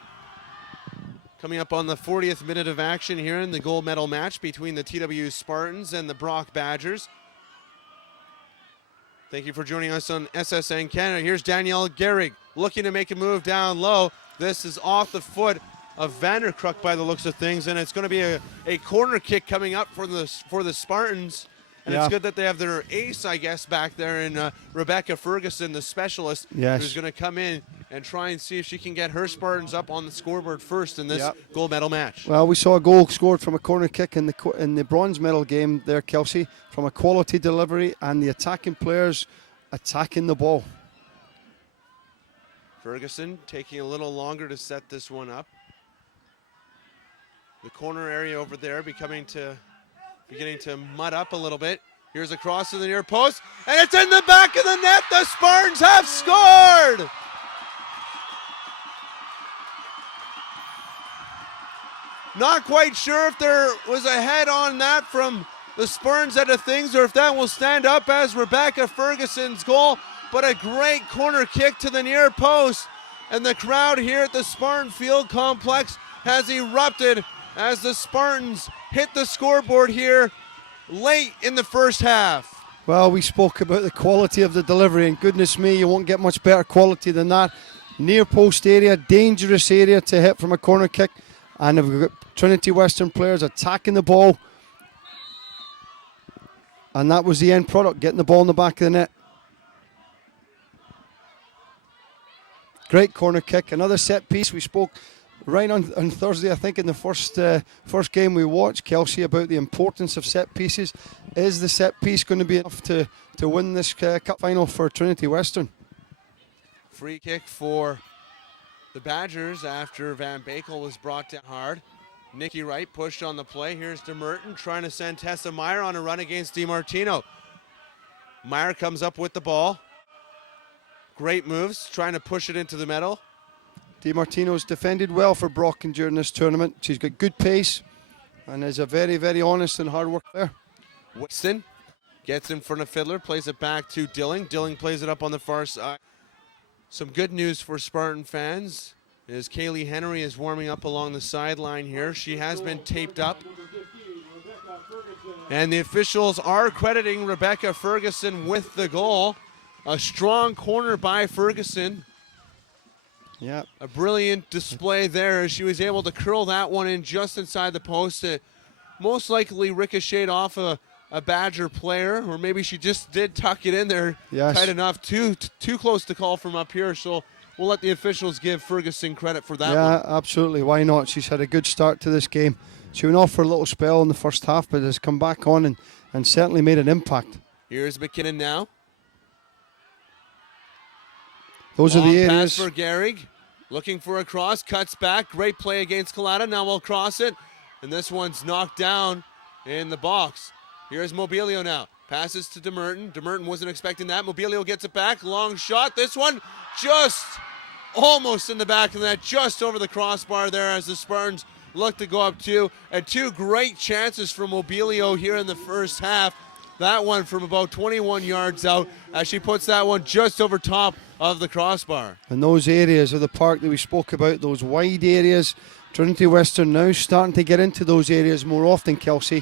Coming up on the 40th minute of action here in the gold medal match between the TWU Spartans and the Brock Badgers. Thank you for joining us on SSN Canada. Here's Danielle Gehrig looking to make a move down low. This is off the foot of Vanderkruik by the looks of things, and it's going to be a corner kick coming up for the Spartans. And It's good that they have their ace, I guess, back there in Rebecca Ferguson, the specialist, who's going to come in and try and see if she can get her Spartans up on the scoreboard first in this gold medal match. Well, we saw a goal scored from a corner kick in the bronze medal game there, Kelsey, from a quality delivery and the attacking players attacking the ball. Ferguson taking a little longer to set this one up. The corner area over there beginning to mud up a little bit. Here's a cross to the near post, and it's in the back of the net. The Spartans have scored! Not quite sure if there was a head on that from the Spartans end of things or if that will stand up as Rebecca Ferguson's goal, but a great corner kick to the near post, and the crowd here at the Spartan Field Complex has erupted as the Spartans hit the scoreboard here late in the first half. Well, we spoke about the quality of the delivery, and goodness me, you won't get much better quality than that. Near post area, dangerous area to hit from a corner kick, and we've got Trinity Western players attacking the ball, and that was the end product, getting the ball in the back of the net. Great corner kick, another set piece. We spoke right on Thursday, I think, in the first game we watched, Kelsey, about the importance of set pieces. Is the set piece going to be enough to win this cup final for Trinity Western? Free kick for the Badgers after Van Bakel was brought down hard. Nikki Wright pushed on the play. Here's DeMerton trying to send Tessa Meyer on a run against DiMartino. Meyer comes up with the ball. Great moves, trying to push it into the middle. DiMartino's defended well for Brocken during this tournament. She's got good pace and is a very, very honest and hard worker there. Wixton gets in front of Fiddler, plays it back to Dilling. Dilling plays it up on the far side. Some good news for Spartan fans is Kaylee Henry is warming up along the sideline here. She has been taped up. And the officials are crediting Rebecca Ferguson with the goal. A strong corner by Ferguson. Yeah. A brilliant display there as she was able to curl that one in just inside the post. It most likely ricocheted off a Badger player, or maybe she just did tuck it in there tight enough. Too close to call from up here, so we'll let the officials give Ferguson credit for that one. Yeah, absolutely. Why not? She's had a good start to this game. She went off for a little spell in the first half, but has come back on and certainly made an impact. Here's McKinnon now. Those Long are the areas. pass for Gehrig. Looking for a cross, cuts back. Great play against Collada. Now we'll cross it. And this one's knocked down in the box. Here's Mobilio now. Passes to DeMerton. DeMerton wasn't expecting that. Mobilio gets it back. Long shot. This one just almost in the back of the net, just over the crossbar there as the Spartans look to go up two. And two great chances for Mobilio here in the first half. That one from about 21 yards out as she puts that one just over top of the crossbar. And those areas of the park that we spoke about, those wide areas, Trinity Western now starting to get into those areas more often, Kelsey.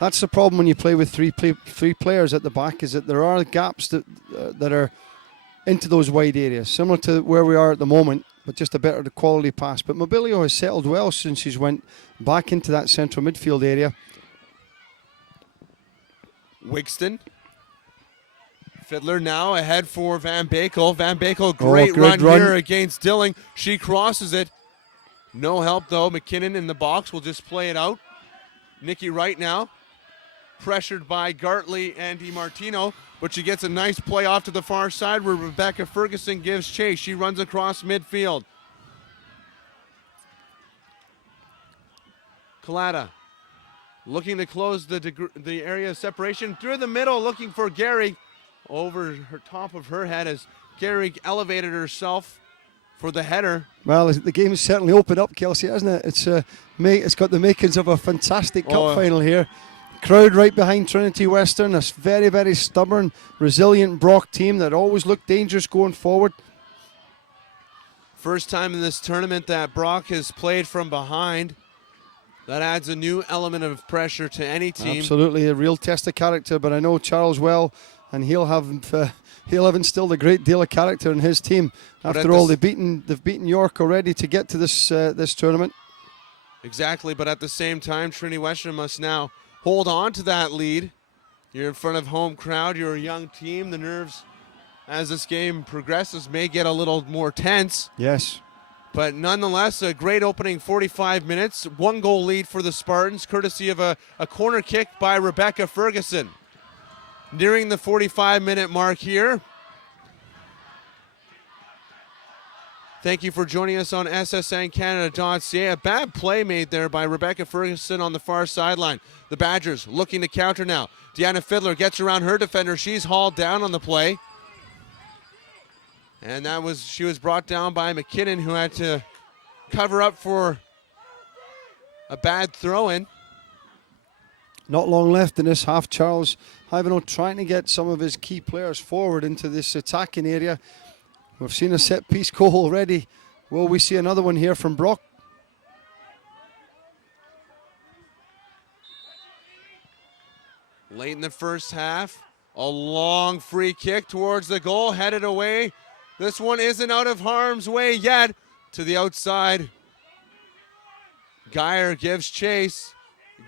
That's the problem when you play with three players at the back, is that there are gaps that are into those wide areas, similar to where we are at the moment, but just a better quality pass. But Mobilio has settled well since she's went back into that central midfield area. Wixton. Fiddler now ahead for Van Bakel. Van Bakel, great run here against Dilling. She crosses it. No help though. McKinnon in the box will just play it out. Nikki Wright now. Pressured by Gartley and DiMartino, but she gets a nice play off to the far side where Rebecca Ferguson gives chase. She runs across midfield. Collada looking to close the area of separation through the middle, looking for Gehrig over her top of her head as Gehrig elevated herself for the header. Well, the game has certainly opened up, Kelsey, hasn't it? It's got the makings of a fantastic cup final here. Crowd right behind Trinity Western, a very, very stubborn, resilient Brock team that always looked dangerous going forward. First time in this tournament that Brock has played from behind. That adds a new element of pressure to any team. Absolutely, a real test of character, but I know Charles well, and he'll have instilled a great deal of character in his team. After all, they've beaten York already to get to this tournament. Exactly, but at the same time, Trinity Western must now hold on to that lead. You're in front of home crowd, you're a young team. The nerves, as this game progresses, may get a little more tense. Yes. But nonetheless, a great opening 45 minutes. 1-goal lead for the Spartans, courtesy of a corner kick by Rebecca Ferguson. Nearing the 45-minute mark here. Thank you for joining us on ssncanada.ca. A bad play made there by Rebecca Ferguson on the far sideline. The Badgers looking to counter now. Deanna Fiddler gets around her defender. She's hauled down on the play. And she was brought down by McKinnon, who had to cover up for a bad throw-in. Not long left in this half. Charles Ivanhoe trying to get some of his key players forward into this attacking area. We've seen a set-piece goal already. Will we see another one here from Brock? Late in the first half, a long free kick towards the goal, headed away. This one isn't out of harm's way yet. To the outside. Geyer gives chase.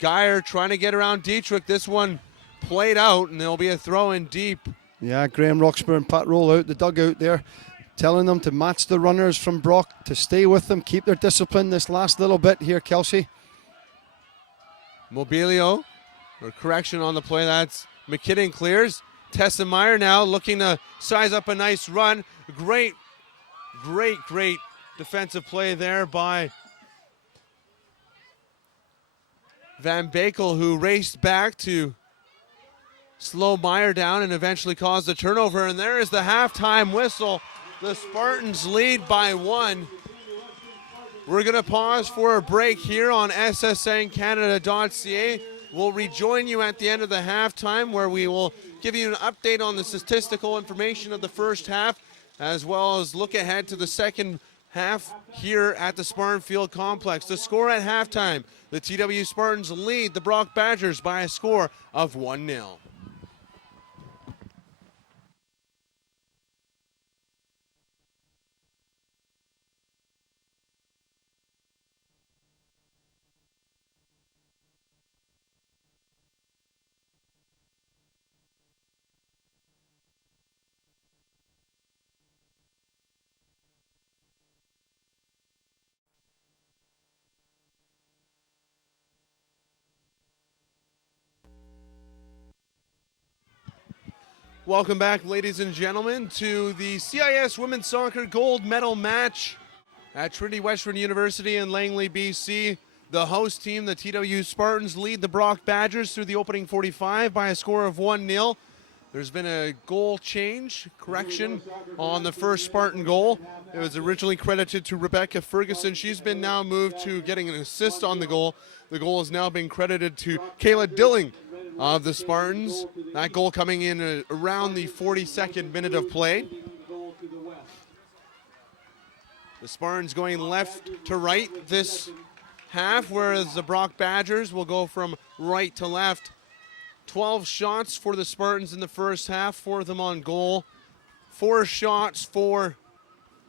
Geyer trying to get around Dietrich. This one played out, and there'll be a throw in deep. Yeah, Graham Roxburgh and Pat Roll out the dugout there, telling them to match the runners from Brock, to stay with them, keep their discipline this last little bit here, Kelsey. Mobilio, or correction on the play, that's McKinnon clears. Tessa Meyer now looking to size up a nice run. Great defensive play there by Van Bakel, who raced back to slow Meyer down and eventually caused the turnover. And there is the halftime whistle. The Spartans lead by 1. We're going to pause for a break here on ssncanada.ca. We'll rejoin you at the end of the halftime, where we will give you an update on the statistical information of the first half, as well as look ahead to the second half here at the Spartan Field Complex. The score at halftime, the TWU Spartans lead the Brock Badgers by a score of 1-0. Welcome back, ladies and gentlemen, to the CIS Women's Soccer Gold Medal match at Trinity Western University in Langley, BC. The host team, the TWU Spartans, lead the Brock Badgers through the opening 45 by a score of 1-0. There's been a goal change, correction, on the first Spartan goal. It was originally credited to Rebecca Ferguson. She's been now moved to getting an assist on the goal. The goal has now been credited to Kayla Dilling of the Spartans. That goal coming in around the 42nd minute of play. The Spartans going left to right this half, whereas the Brock Badgers will go from right to left. 12 shots for the Spartans in the first half, 4 of them on goal. 4 shots for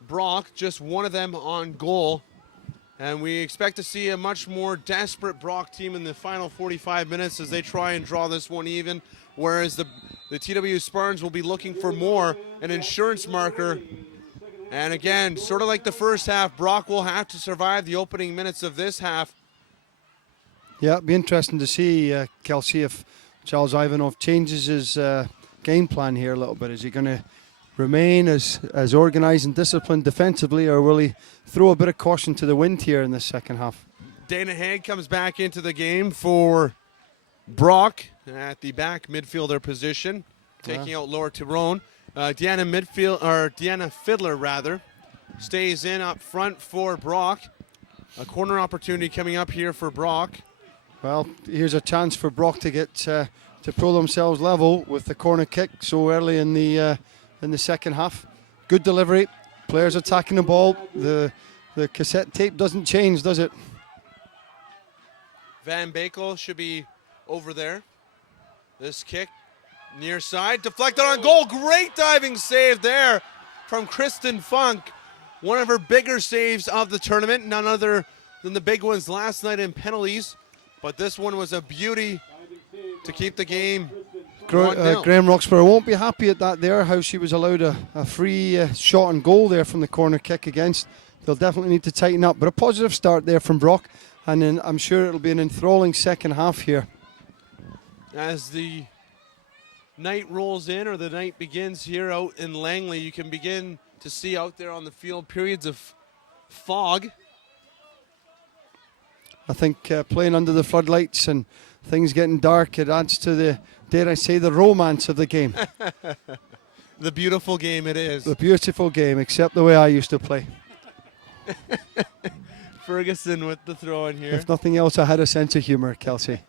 Brock, just 1 of them on goal. And we expect to see a much more desperate Brock team in the final 45 minutes as they try and draw this one even, whereas the TWU Spartans will be looking for more, an insurance marker. And again, sort of like the first half, Brock will have to survive the opening minutes of this half. Yeah, it'll be interesting to see, Kelsey, if Charles Ivanhoe changes his game plan here a little bit. Is he going to remain as organised and disciplined defensively, or will he throw a bit of caution to the wind here in the second half? Dana Haig comes back into the game for Brock at the back midfielder position, taking out Laura Tyrone. Deanna Fiddler rather stays in up front for Brock. A corner opportunity coming up here for Brock. Well, here's a chance for Brock to get to pull themselves level with the corner kick so early in the second half. Good delivery. Players attacking the ball. The cassette tape doesn't change, does it? Van Bakel should be over there. This kick near side, deflected on goal. Great diving save there from Kristen Funk. One of her bigger saves of the tournament, none other than the big ones last night in penalties. But this one was a beauty to keep the game 1-0. Graham Roxburgh won't be happy at that there, how she was allowed a free shot and goal there from the corner kick against. They'll definitely need to tighten up. But a positive start there from Brock, and then I'm sure it'll be an enthralling second half here. As the night rolls in, or the night begins here out in Langley, you can begin to see out there on the field periods of fog. I think playing under the floodlights and things getting dark, it adds to the, dare I say, the romance of the game. The beautiful game it is. The beautiful game, except the way I used to play. Ferguson with the throw in here. If nothing else, I had a sense of humor, Kelsey.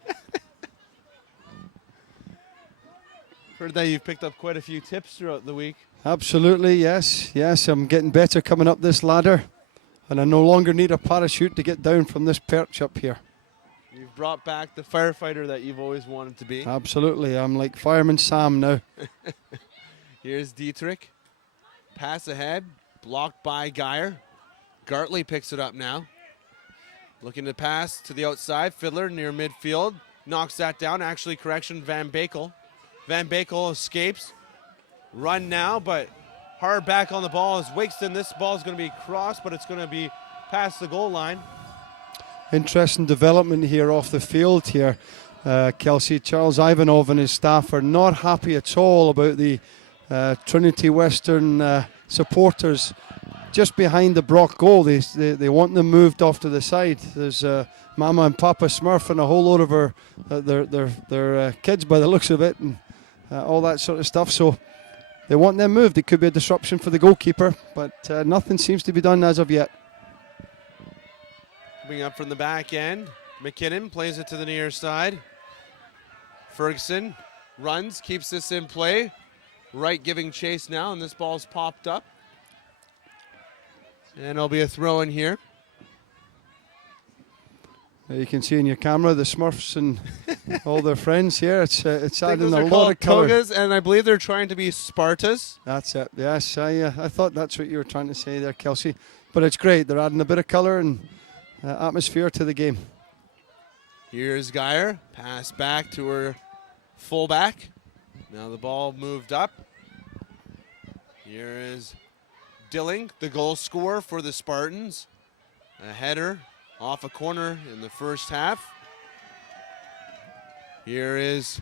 Heard that you've picked up quite a few tips throughout the week. Absolutely, yes. Yes, I'm getting better coming up this ladder. And I no longer need a parachute to get down from this perch up here. You've brought back the firefighter that you've always wanted to be. Absolutely. I'm like Fireman Sam now. Here's Dietrich. Pass ahead. Blocked by Geyer. Gartley picks it up now. Looking to pass to the outside. Fiddler near midfield. Knocks that down. Actually, correction, Van Bakel. Van Bakel escapes. Run now, but hard back on the ball is Wigston. This ball is going to be crossed, but it's going to be past the goal line. Interesting development here off the field here, Kelsey. Charles Ivanov and his staff are not happy at all about the Trinity Western supporters just behind the Brock goal. They want them moved off to the side. There's Mama and Papa Smurf and a whole load of their kids by the looks of it, and all that sort of stuff. So they want them moved. It could be a disruption for the goalkeeper, but nothing seems to be done as of yet. Coming up from the back end, McKinnon plays it to the near side. Ferguson runs, keeps this in play. Wright giving chase now, and this ball's popped up. And it'll be a throw in here. You can see in your camera the Smurfs and all their friends here. It's adding a lot called of colour. Togas, and I believe they're trying to be Spartas. That's it. Yes, I thought that's what you were trying to say there, Kelsey. But it's great. They're adding a bit of colour and atmosphere to the game. Here's Geyer. Pass back to her fullback. Now the ball moved up. Here is Dilling, the goal scorer for the Spartans. A header off a corner in the first half. Here is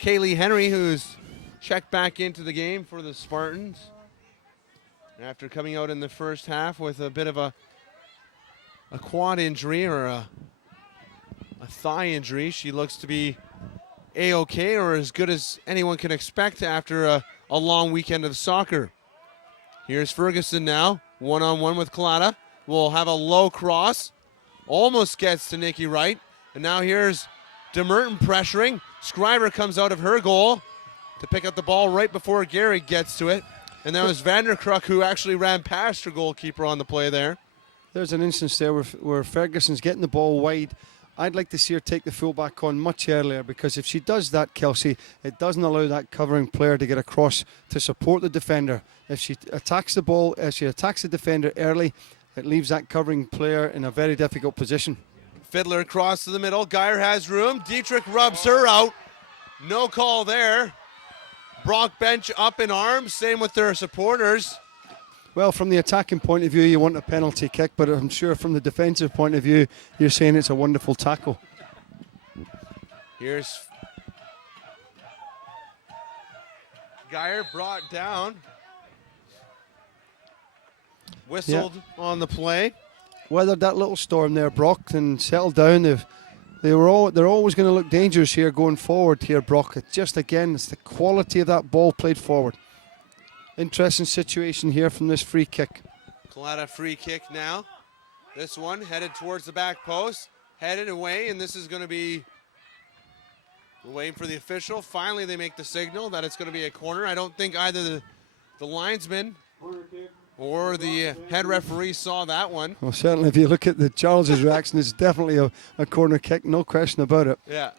Kaylee Henry, who's checked back into the game for the Spartans after coming out in the first half with a bit of a quad injury or a thigh injury. She looks to be A-OK, or as good as anyone can expect after a long weekend of soccer. Here's Ferguson now, one-on-one with Collada. Will have a low cross. Almost gets to Nikki Wright. And now here's DeMerton pressuring. Scriber comes out of her goal to pick up the ball right before Gary gets to it. And that was Vanderkruk who actually ran past her goalkeeper on the play there. There's an instance there where Ferguson's getting the ball wide. I'd like to see her take the fullback on much earlier, because if she does that, Kelsey, it doesn't allow that covering player to get across to support the defender. If she attacks the ball, if she attacks the defender early, it leaves that covering player in a very difficult position. Fiddler across to the middle. Geyer has room. Dietrich rubs her out. No call there. Brock bench up in arms. Same with their supporters. Well, from the attacking point of view, you want a penalty kick, but I'm sure from the defensive point of view, you're saying it's a wonderful tackle. Here's Geyer brought down. Whistled on the play. Weathered that little storm there, Brock, and settled down. They've They're always going to look dangerous here going forward here, Brock. It's just, again, it's the quality of that ball played forward. Interesting situation here from this free kick. Collada free kick now. This one headed towards the back post, headed away, and this is going to be, we're waiting for the official. Finally, they make the signal that it's going to be a corner. I don't think either the linesman or the head referee saw that one. Well, certainly if you look at the Charles's reaction, it's definitely a corner kick, no question about it. Yeah.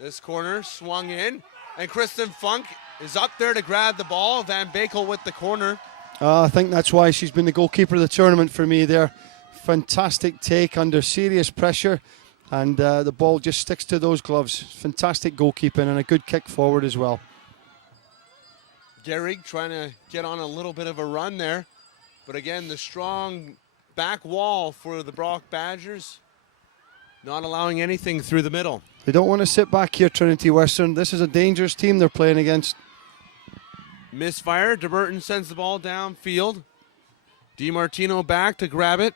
This corner swung in, and Kristen Funk is up there to grab the ball. Van Bakel with the corner. I think that's why she's been the goalkeeper of the tournament for me there. Fantastic take under serious pressure, and the ball just sticks to those gloves. Fantastic goalkeeping and a good kick forward as well. Gehrig trying to get on a little bit of a run there. But again, the strong back wall for the Brock Badgers, not allowing anything through the middle. They don't want to sit back here, Trinity Western. This is a dangerous team they're playing against. Misfire. DeBurton sends the ball downfield. DiMartino back to grab it.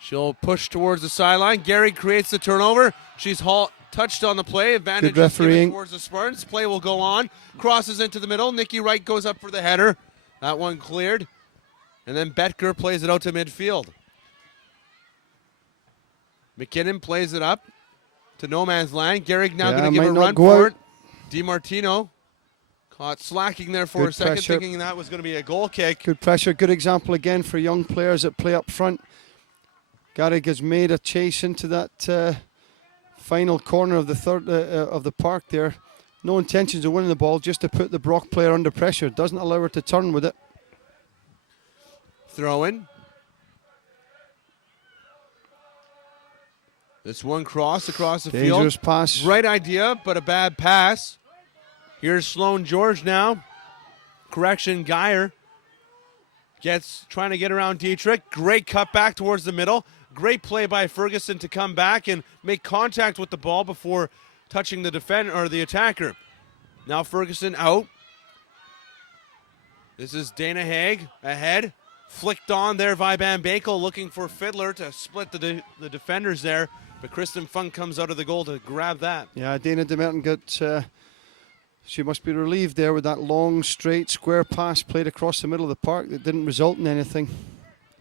She'll push towards the sideline. Gehrig creates the turnover. She's touched on the play. Advantage is given towards the Spartans. Play will go on. Crosses into the middle. Nikki Wright goes up for the header. That one cleared. And then Betker plays it out to midfield. McKinnon plays it up to no man's land. Gehrig now going to give a run for it. DiMartino caught slacking there for a second, thinking that was going to be a goal kick. Good pressure. Good example again for young players that play up front. Gehrig has made a chase into that final corner of the third of the park there. No intentions of winning the ball, just to put the Brock player under pressure. Doesn't allow her to turn with it. Throw in. This one across the field. Dangerous pass. Right idea, but a bad pass. Here's Sloan George now. Correction, Geyer trying to get around Dietrich. Great cut back towards the middle. Great play by Ferguson to come back and make contact with the ball before touching the defender or the attacker. Now Ferguson out. This is Dana Haig ahead. Flicked on there by Van Bakel, looking for Fiddler to split the defenders there. But Kristen Funk comes out of the goal to grab that. Yeah, Dana DeMerton got, she must be relieved there with that long, straight, square pass played across the middle of the park that didn't result in anything.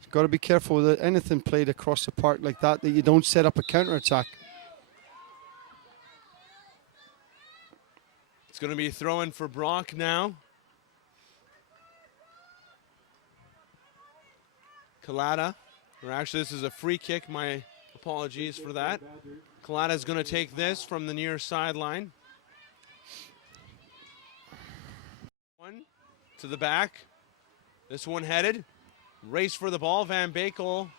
You've got to be careful with anything played across the park like that you don't set up a counter-attack. It's going to be throw-in for Brock now. Collada, or actually this is a free kick, my apologies for that. Collada is going to take this from the near sideline. One to the back. This one headed. Race for the ball. Van Bakel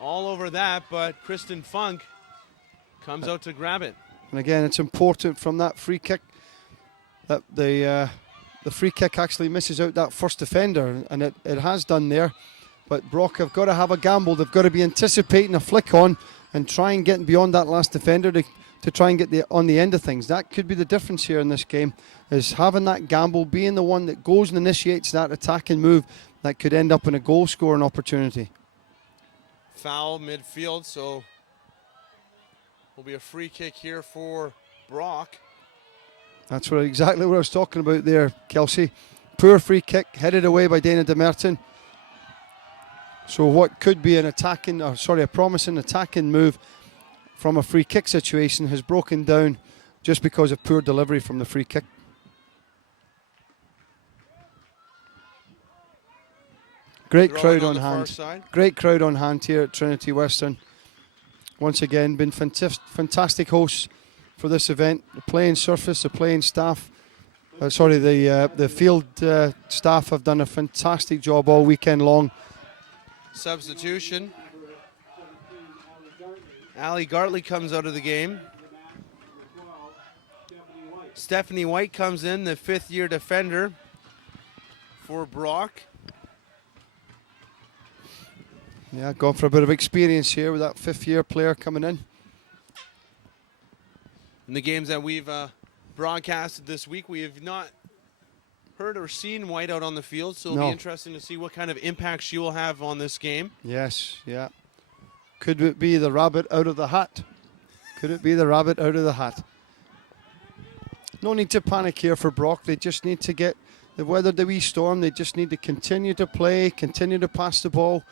all over that, but Kristen Funk comes out to grab it. And again, it's important from that free kick that the free kick actually misses out that first defender, and it has done there. But Brock have got to have a gamble. They've got to be anticipating a flick on and try and get beyond that last defender to try and get on the end of things. That could be the difference here in this game, is having that gamble, being the one that goes and initiates that attacking move that could end up in a goal scoring opportunity. Foul midfield, so will be a free kick here for Brock. That's exactly what I was talking about there, Kelsey. Poor free kick, headed away by Dana DeMerton. So what could be a promising attacking move from a free kick situation has broken down just because of poor delivery from the free kick. Great crowd on hand. Great crowd on hand here at Trinity Western. Once again, been fantastic hosts for this event. The playing surface, the playing staff, the field staff have done a fantastic job all weekend long. Substitution. Allie Gartley comes out of the game. Stephanie White comes in, the fifth-year defender for Brock. Yeah, going for a bit of experience here with that fifth-year player coming in. In the games that we've broadcasted this week, we have not heard or seen White out on the field, so it'll be interesting to see what kind of impact she will have on this game. Yes, yeah. Could it be the rabbit out of the hat? Could it be the rabbit out of the hat? No need to panic here for Brock. They just need to get the weather, the wee storm. They just need to continue to play, continue to pass the ball,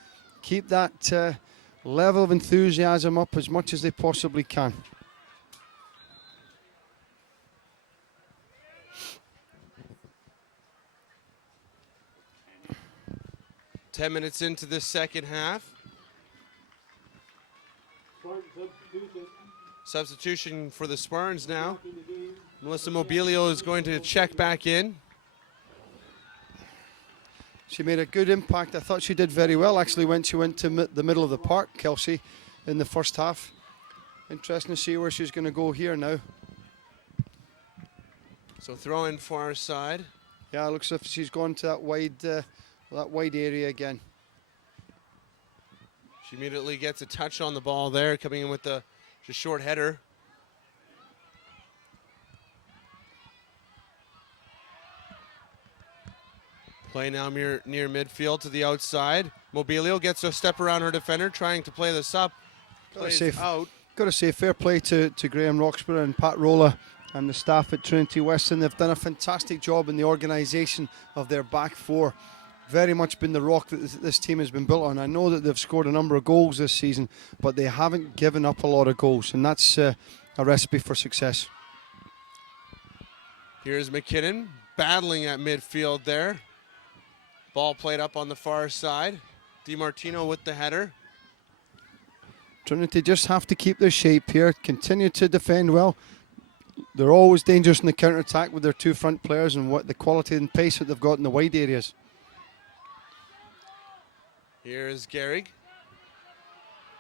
keep that level of enthusiasm up as much as they possibly can. Ten minutes into this second half. Substitution for the Spartans now. Melissa Mobilio is going to check back in. She made a good impact. I thought she did very well, actually, when she went to the middle of the park, Kelsey, in the first half. Interesting to see where she's going to go here now. So throw in far side. Yeah, it looks as if she's gone to that wide area again. She immediately gets a touch on the ball there, coming in with the just short header. Play now near midfield to the outside. Mobilio gets a step around her defender, trying to play this up. Plays out. Got to say, fair play to Graham Roxburgh and Pat Rolla and the staff at Trinity Western. They've done a fantastic job in the organisation of their back four. Very much been the rock that this team has been built on. I know that they've scored a number of goals this season, but they haven't given up a lot of goals, and that's a recipe for success. Here's McKinnon battling at midfield there. Ball played up on the far side. DiMartino with the header. Trinity just have to keep their shape here, continue to defend well. They're always dangerous in the counter-attack with their two front players and what the quality and pace that they've got in the wide areas. Here's Gehrig.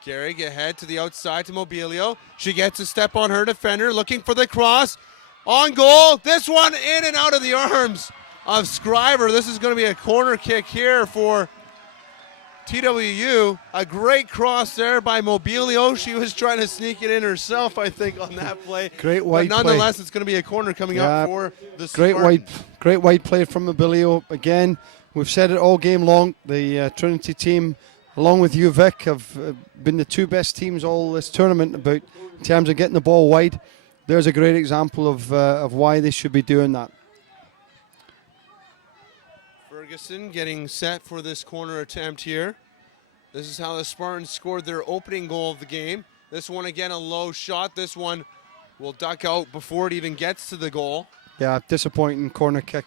Gehrig ahead to the outside to Mobilio. She gets a step on her defender, looking for the cross. On goal. This one in and out of the arms of Scriver. This is going to be a corner kick here for TWU. A great cross there by Mobilio. She was trying to sneak it in herself, I think, on that play. Great wide play. But nonetheless, it's going to be a corner coming up for the Spartans. Great wide play from Mobilio. Again, we've said it all game long. The Trinity team, along with UVic, have been the two best teams all this tournament about in terms of getting the ball wide. There's a great example of why they should be doing that. Ferguson getting set for this corner attempt here. This is how the Spartans scored their opening goal of the game. This one again a low shot. This one will duck out before it even gets to the goal. Yeah, disappointing corner kick.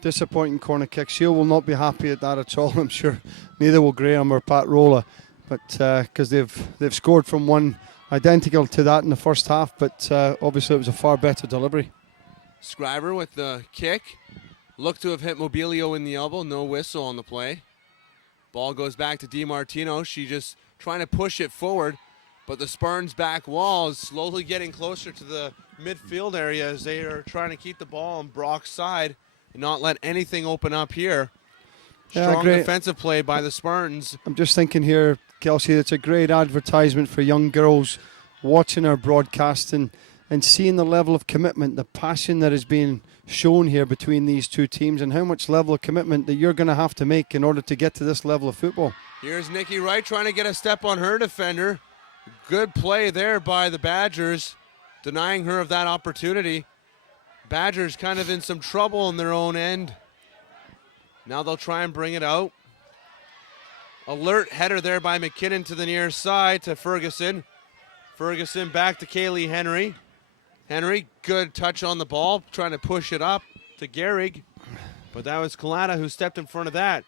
Disappointing corner kick. Shield will not be happy at that at all, I'm sure. Neither will Graham or Pat Rolla, but because they've scored from one identical to that in the first half, but obviously it was a far better delivery. Scriver with the kick. Looked to have hit Mobilio in the elbow. No whistle on the play. Ball goes back to DiMartino. She just trying to push it forward, but the Spartans' back wall is slowly getting closer to the midfield area as they are trying to keep the ball on Brock's side and not let anything open up here. Strong defensive play by the Spartans. I'm just thinking here, Kelsey, it's a great advertisement for young girls watching our broadcast and seeing the level of commitment, the passion that is being shown here between these two teams and how much level of commitment that you're going to have to make in order to get to this level of football. Here's Nikki Wright trying to get a step on her defender. Good play there by the Badgers, denying her of that opportunity. Badgers kind of in some trouble in their own end. Now they'll try and bring it out. Alert header there by McKinnon to the near side to Ferguson. Ferguson back to Kaylee Henry. Henry, good touch on the ball, trying to push it up to Gehrig. But that was Kalata who stepped in front of that.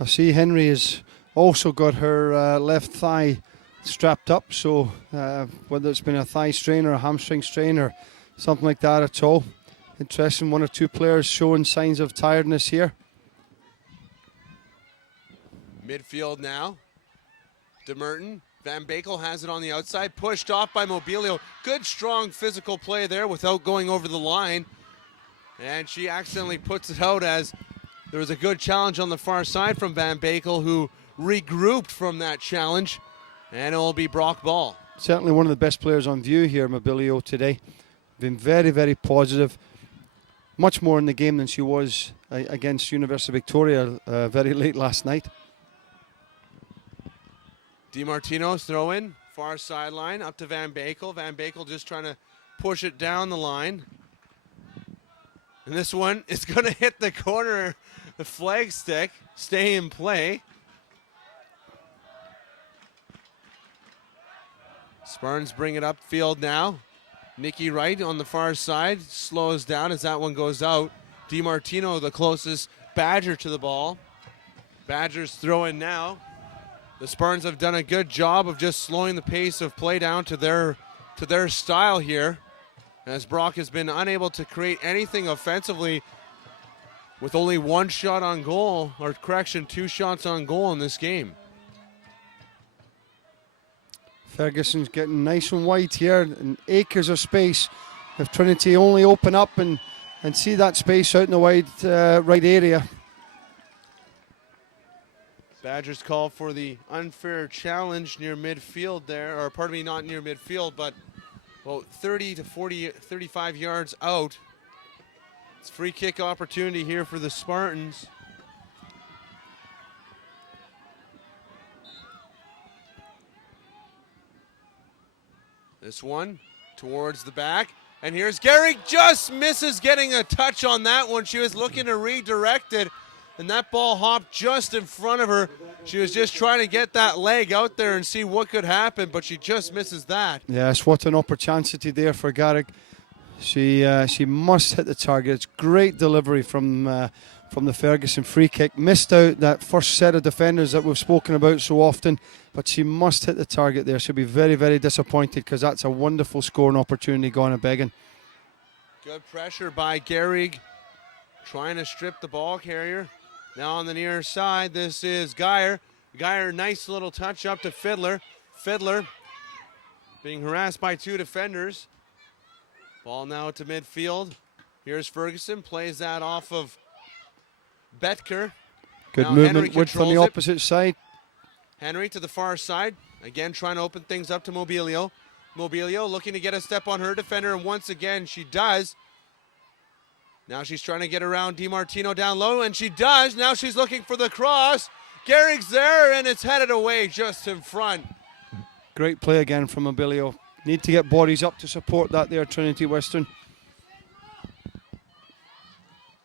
I see Henry has also got her left thigh strapped up, so whether it's been a thigh strain or a hamstring strain or something like that at all. Interesting, one or two players showing signs of tiredness here. Midfield now. DeMerton. Van Bakel has it on the outside, pushed off by Mobilio. Good, strong physical play there without going over the line. And she accidentally puts it out as there was a good challenge on the far side from Van Bakel, who regrouped from that challenge. And it will be Brock ball. Certainly one of the best players on view here, Mobilio, today. Been very, very positive. much more in the game than she was against University of Victoria very late last night. DiMartino's throw in, far sideline, up to Van Bakel. Van Bakel just trying to push it down the line. And this one is going to hit the corner, the flag stick, stay in play. Spartans bring it upfield now. Nikki Wright on the far side slows down as that one goes out. DiMartino, the closest Badger to the ball. Badgers throw in now. The Spartans have done a good job of just slowing the pace of play down to their style here, as Brock has been unable to create anything offensively with only one shot on goal, or correction, 2 shots on goal in this game. Ferguson's getting nice and wide here, and acres of space. If Trinity only open up and see that space out in the wide right area. Badgers call for the unfair challenge near midfield there, or pardon me, not near midfield, but about 30 to 40, 35 yards out. It's free kick opportunity here for the Spartans. This one towards the back, and here's Gehrig, just misses getting a touch on that one. She was looking to redirect it, and that ball hopped just in front of her. She was just trying to get that leg out there and see what could happen, but she just misses that. Yes, what an opportunity there for Gehrig. She must hit the target. It's great delivery from the Ferguson free kick. Missed out that first set of defenders that we've spoken about so often, but she must hit the target there. She'll be very, very disappointed because that's a wonderful scoring opportunity going to Beggin. Good pressure by Gehrig, trying to strip the ball carrier. Now on the near side, this is Geyer. Geyer, nice little touch up to Fiddler. Fiddler being harassed by 2 defenders. Ball now to midfield. Here's Ferguson, plays that off of Betker. Good now movement, Wood from the opposite side. Henry to the far side. Again, trying to open things up to Mobilio. Mobilio looking to get a step on her defender, and once again, she does. Now she's trying to get around DiMartino down low, and she does. Now she's looking for the cross. Gehrig's there, and it's headed away just in front. Great play again from Mobilio. Need to get bodies up to support that there, Trinity Western.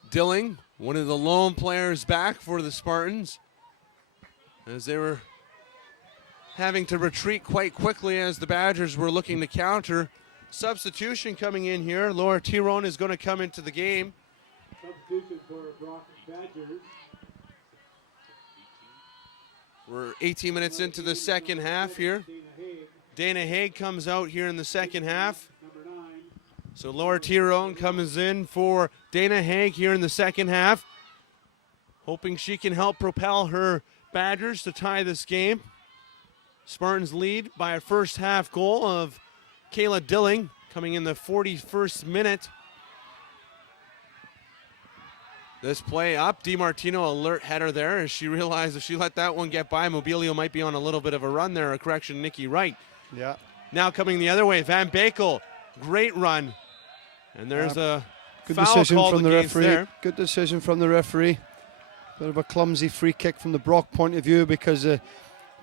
Dilling, one of the lone players back for the Spartans, as they were having to retreat quite quickly as the Badgers were looking to counter. Substitution coming in here. Laura Tyrone is going to come into the game. Substitution for Brock Badgers. We're 18 minutes into the second half here. Dana Haig comes out here in the second half. So Laura Tyrone comes in for Dana Haig here in the second half, hoping she can help propel her Badgers to tie this game. Spartans lead by a first half goal of Kayla Dilling coming in the 41st minute. This play up, DiMartino alert header there as she realized if she let that one get by, Mobilio might be on a little bit of a run there. A correction, Nikki Wright. Yeah. Now coming the other way, Van Bakel, great run. And there's a good foul decision called from the against referee. there. Good decision from the referee. Bit of a clumsy free kick from the Brock point of view because the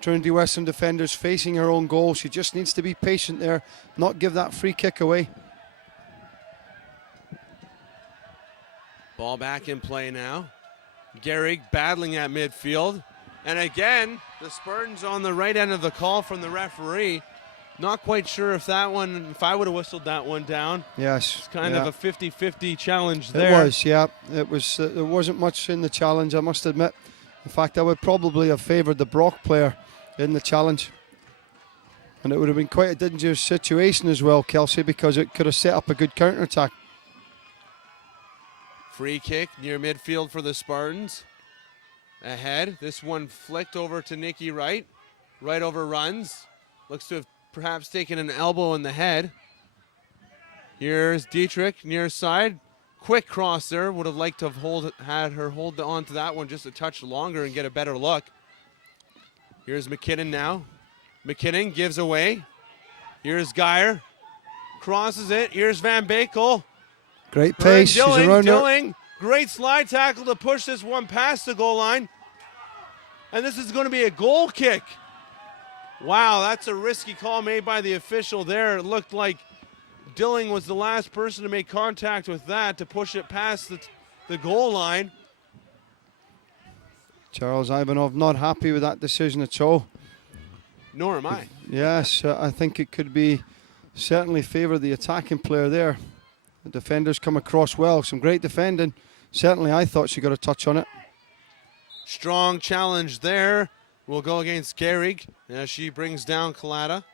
Trinity Western defender's facing her own goal. She just needs to be patient there, not give that free kick away. Ball back in play now. Gehrig battling at midfield. And again, the Spartans on the right end of the call from the referee. Not quite sure if that one, if I would have whistled that one down. Yes. It's kind of a 50-50 challenge there. It was, yeah. It was. There wasn't much in the challenge, I must admit. In fact, I would probably have favoured the Brock player in the challenge. And it would have been quite a dangerous situation as well, Kelsey, because it could have set up a good counter-attack. Free kick near midfield for the Spartans. Ahead, this one flicked over to Nikki Wright. Right overruns. Looks to have perhaps taken an elbow in the head. Here's Dietrich near side. Quick cross there. Would have liked to have had her hold on to that one just a touch longer and get a better look. Here's McKinnon now. McKinnon gives away. Here's Geyer. Crosses it. Here's Van Bakel. Great pace. She's Dilling, around her. Dilling. Great slide tackle to push this one past the goal line. And this is going to be a goal kick. Wow, that's a risky call made by the official there. It looked like Dilling was the last person to make contact with that to push it past the goal line. Charles Ivanov not happy with that decision at all. Nor am I. Yes, I think it could be certainly favour the attacking player there. The defenders come across well. Some great defending. Certainly I thought she got a touch on it. Strong challenge there. Will go against Gehrig as she brings down Kalata.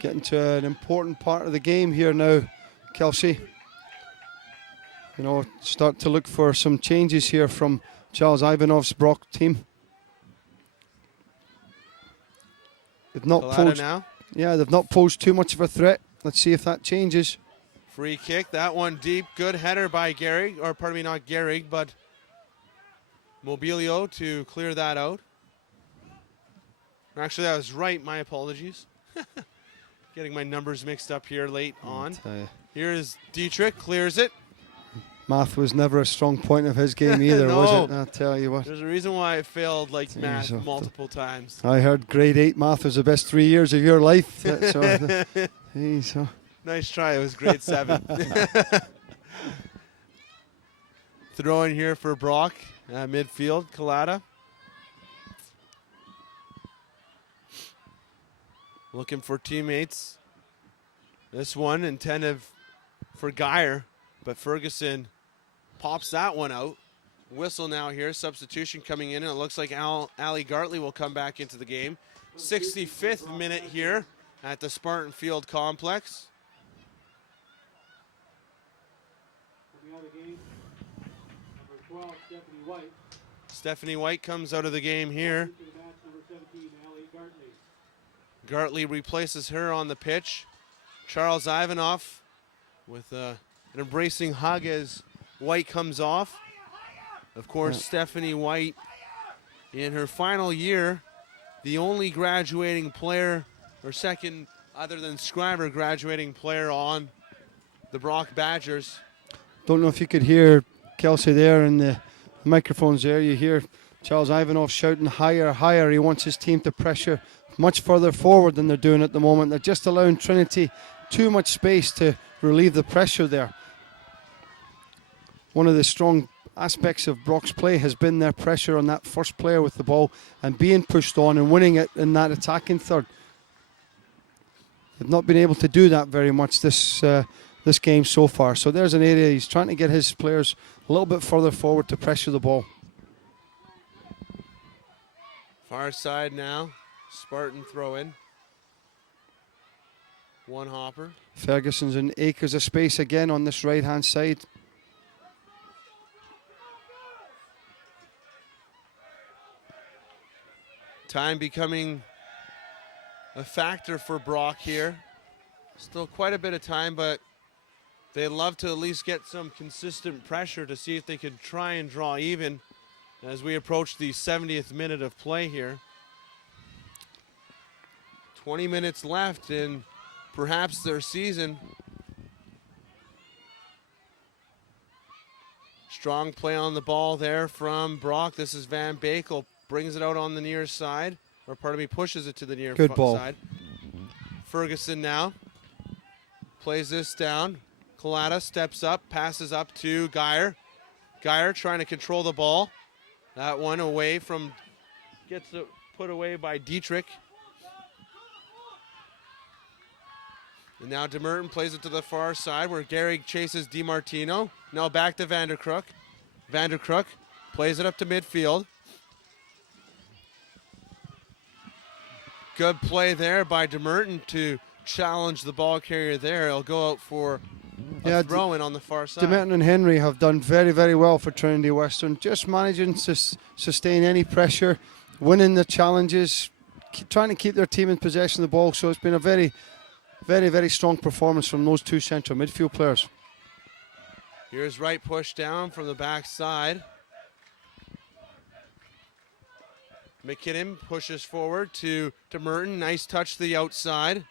Getting to an important part of the game here now, Kelsey. You know, start to look for some changes here from Charles Ivanov's Brock team. They've not posed, now. yeah, they've not posed too much of a threat. Let's see if that changes. Free kick, that one deep. Good header by Gehrig, or pardon me, not Gehrig, but Mobilio to clear that out. Actually, that was right. My apologies. Getting my numbers mixed up here late on. Here's Dietrich, clears it. Math was never a strong point of his game either, No. was it? I'll tell you what. There's a reason why I failed like math Jeez, multiple times. I heard grade 8 math was the best 3 years of your life. So, Nice try. It was grade 7. Throw in here for Brock. Midfield, Kalata. Looking for teammates. This one intended for Geyer, but Ferguson pops that one out. Whistle now here. Substitution coming in, and it looks like Ali Gartley will come back into the game. 65th minute here at the Spartan Field complex. Coming out of the game, number 12, Stephanie White. Stephanie White comes out of the game here. Into the match, number 17, Ali Gartley. Gartley replaces her on the pitch. Charles Ivanov with an embracing hug as White comes off. Of course, Stephanie White in her final year, the only graduating player, or second other than Scriber graduating player on the Brock Badgers. don't know if you could hear Kelsey there in the microphones there. You hear Charles Ivanov shouting higher, higher. He wants his team to pressure much further forward than they're doing at the moment. They're just allowing Trinity too much space to relieve the pressure there. One of the strong aspects of Brock's play has been their pressure on that first player with the ball and being pushed on and winning it in that attacking third. They've not been able to do that very much this game so far. So there's an area he's trying to get his players a little bit further forward to pressure the ball. Far side now, Spartan throw in. One hopper. Ferguson's in acres of space again on this right-hand side. Time becoming a factor for Brock here. Still quite a bit of time, but they'd love to at least get some consistent pressure to see if they could try and draw even as we approach the 70th minute of play here. 20 minutes left in perhaps their season. Strong play on the ball there from Brock. This is Van Bakel. Brings it out on the near side, or pardon me, pushes it to the near Good ball. side. Ferguson now plays this down. Kalata steps up, passes up to Geyer. Geyer trying to control the ball. That one away from, gets it put away by Dietrich. And now DeMerton plays it to the far side where Gehrig chases DiMartino. Now back to Vanderkrook. Vanderkrook plays it up to midfield. Good play there by DeMerton to challenge the ball carrier there. He'll go out for a throw-in on the far side. DeMerton and Henry have done very, very well for Trinity Western, just managing to sustain any pressure, winning the challenges, trying to keep their team in possession of the ball. So it's been a very, very, very strong performance from those two central midfield players. Here's right push down from the back side. McKinnon pushes forward to Merton. Nice touch to the outside.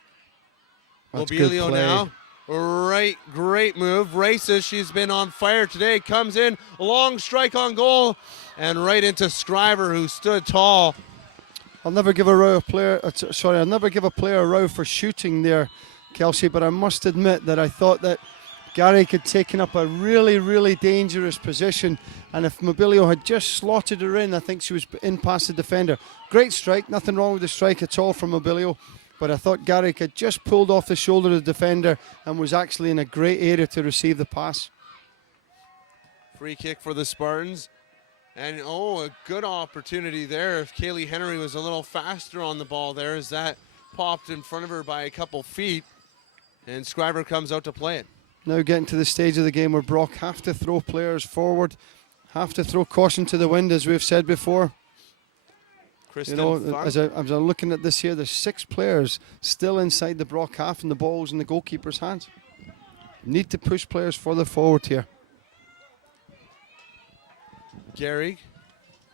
That's good Mobilio play. now. Right, great move. Races, she's been on fire today. Comes in, long strike on goal, and right into Scriver, who stood tall. I'll never give a player a row for shooting there, Kelsey, but I must admit that I thought that Garrick had taken up a really, really dangerous position, and if Mobilio had just slotted her in, I think she was in past the defender. Great strike, nothing wrong with the strike at all from Mobilio, but I thought Garrick had just pulled off the shoulder of the defender and was actually in a great area to receive the pass. Free kick for the Spartans. And a good opportunity there. If Kaylee Henry was a little faster on the ball there, as that popped in front of her by a couple feet, and Scriver comes out to play it. Now getting to the stage of the game where Brock have to throw players forward, have to throw caution to the wind, as we've said before. Kristen as I'm looking at this here, there's 6 players still inside the Brock half, and the ball's in the goalkeeper's hands. Need to push players further forward here. Gehrig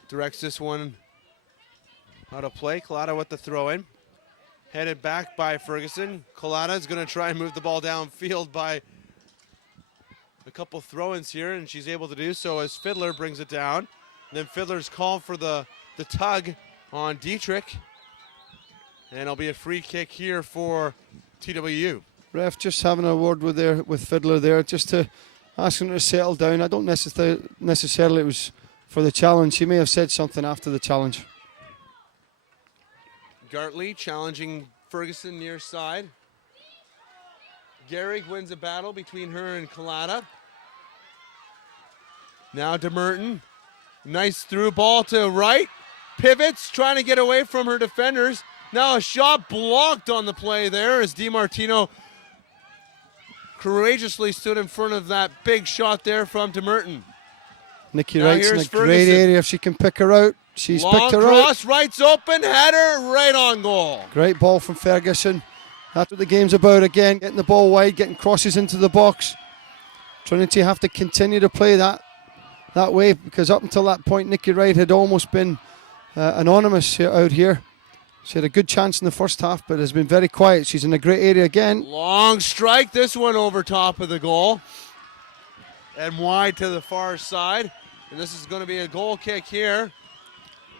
directs this one out of play. Collada with the throw in. Headed back by Ferguson. Collada is going to try and move the ball downfield by a couple throw-ins here, and she's able to do so as Fiddler brings it down. And then Fiddler's called for the tug on Dietrich. And it'll be a free kick here for TWU. Ref just having a word with Fiddler there, just to ask him to settle down. I don't necessarily it was for the challenge. He may have said something after the challenge. Gartley challenging Ferguson near side. Gehrig wins a battle between her and Collada. Now DeMerton. Nice through ball to right. Pivots, trying to get away from her defenders. Now a shot blocked on the play there as DiMartino courageously stood in front of that big shot there from DeMerton. Nikki Wright's in a great area if she can pick her out. She's picked her out. Long cross, right's open, header, right on goal. Great ball from Ferguson. That's what the game's about again, getting the ball wide, getting crosses into the box. Trinity have to continue to play that way, because up until that point, Nikki Wright had almost been anonymous out here. She had a good chance in the first half, but has been very quiet. She's in a great area again. Long strike, this one over top of the goal. And wide to the far side. And this is going to be a goal kick here.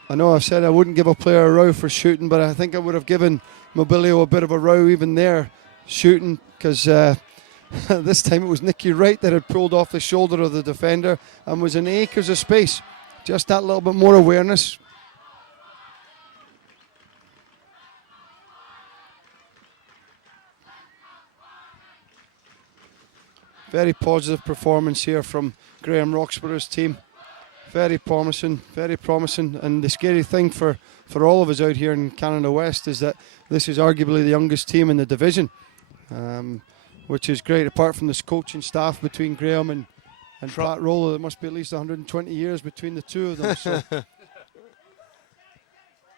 I know I've said I wouldn't give a player a row for shooting, but I think I would have given Mobilio a bit of a row even there shooting, because this time it was Nikki Wright that had pulled off the shoulder of the defender and was in acres of space. Just that little bit more awareness. Very positive performance here from Graham Roxburgh's team. Very promising, very promising. And the scary thing for all of us out here in Canada West is that this is arguably the youngest team in the division, which is great. Apart from this coaching staff between Graham and Pat Roller, there must be at least 120 years between the two of them. So.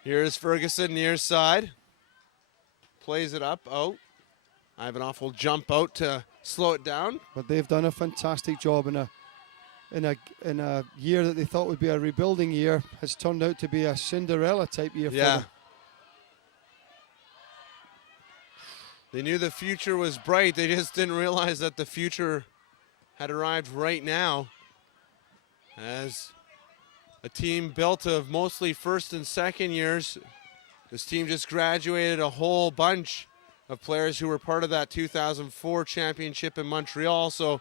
Here's Ferguson near side. Plays it up, out. Ivanoff will jump out to slow it down. But they've done a fantastic job in a year that they thought would be a rebuilding year. Has turned out to be a Cinderella type year for them. They knew the future was bright. They just didn't realize that the future had arrived right now. As a team built of mostly first and second years, this team just graduated a whole bunch of players who were part of that 2004 championship in Montreal. So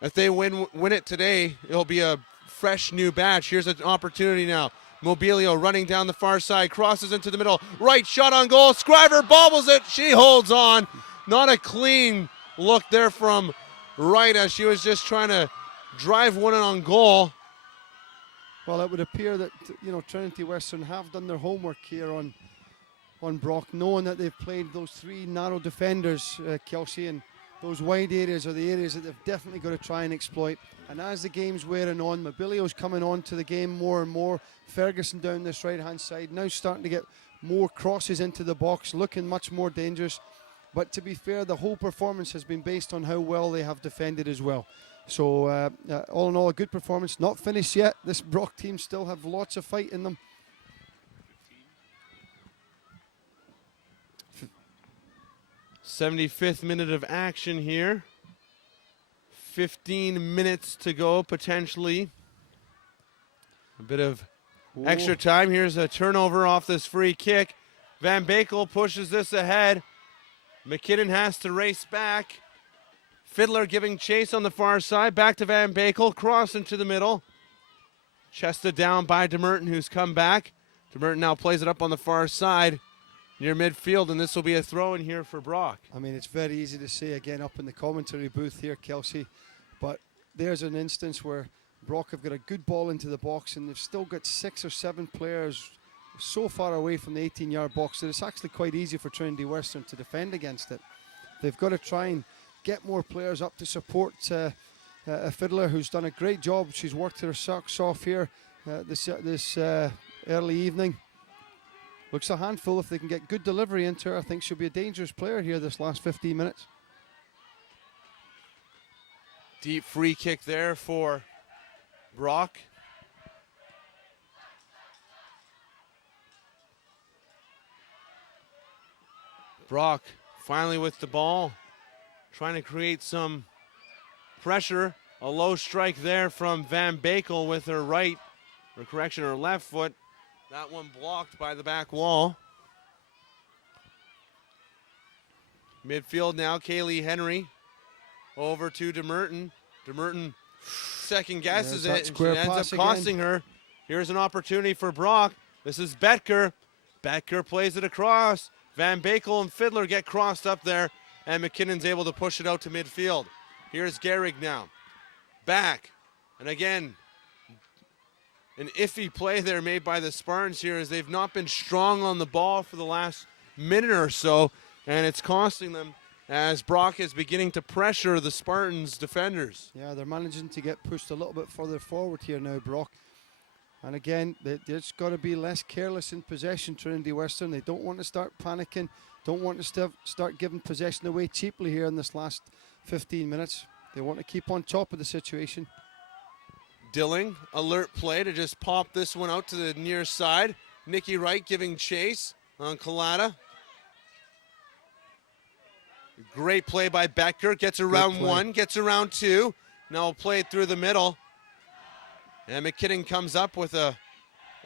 if they win it today, it'll be a fresh new batch. Here's an opportunity now. Mobilio running down the far side, crosses into the middle. Right shot on goal. Scriver bobbles it. She holds on. Not a clean look there from Wright, as she was just trying to drive one in on goal. Well, it would appear that Trinity Western have done their homework here on Brock, knowing that they've played those 3 narrow defenders, Kelsey, and those wide areas are the areas that they've definitely got to try and exploit. And as the game's wearing on, Mobilio's coming on to the game more and more. Ferguson down this right-hand side, now starting to get more crosses into the box, looking much more dangerous. But to be fair, the whole performance has been based on how well they have defended as well. So all in all, a good performance. Not finished yet. This Brock team still have lots of fight in them. 75th minute of action here. 15 minutes to go, potentially. A bit of extra time. Here's a turnover off this free kick. Van Bakel pushes this ahead. McKinnon has to race back. Fiddler giving chase on the far side. Back to Van Bakel. Cross into the middle. Chested down by DeMerton, who's come back. DeMerton now plays it up on the far side near midfield, and this will be a throw in here for Brock. I mean, it's very easy to say again up in the commentary booth here, Kelsey, but there's an instance where Brock have got a good ball into the box, and they've still got 6 or 7 players so far away from the 18-yard box that it's actually quite easy for Trinity Western to defend against it. They've got to try and get more players up to support a Fiddler who's done a great job. She's worked her socks off here this early evening. Looks a handful. If they can get good delivery into her, I think she'll be a dangerous player here this last 15 minutes. Deep free kick there for Brock. Brock finally with the ball, trying to create some pressure. A low strike there from Van Bakel with her right, or correction, her left foot. That one blocked by the back wall. Midfield now, Kaylee Henry over to DeMerton. DeMerton second guesses it, and she ends up costing her. Here's an opportunity for Brock. This is Betker. Betker plays it across. Van Bakel and Fiddler get crossed up there, and McKinnon's able to push it out to midfield. Here's Gehrig now. Back. And again, an iffy play there made by the Spartans here, as they've not been strong on the ball for the last minute or so, and it's costing them as Brock is beginning to pressure the Spartans defenders. Yeah, they're managing to get pushed a little bit further forward here now, Brock. And again, they've got to be less careless in possession, Trinity Western. They don't want to start panicking, don't want to start giving possession away cheaply here in this last 15 minutes. They want to keep on top of the situation. Dilling, alert play to just pop this one out to the near side. Nikki Wright giving chase on Collada. Great play by Becker. Gets around one, gets around two. Now play it through the middle. And McKinnon comes up with a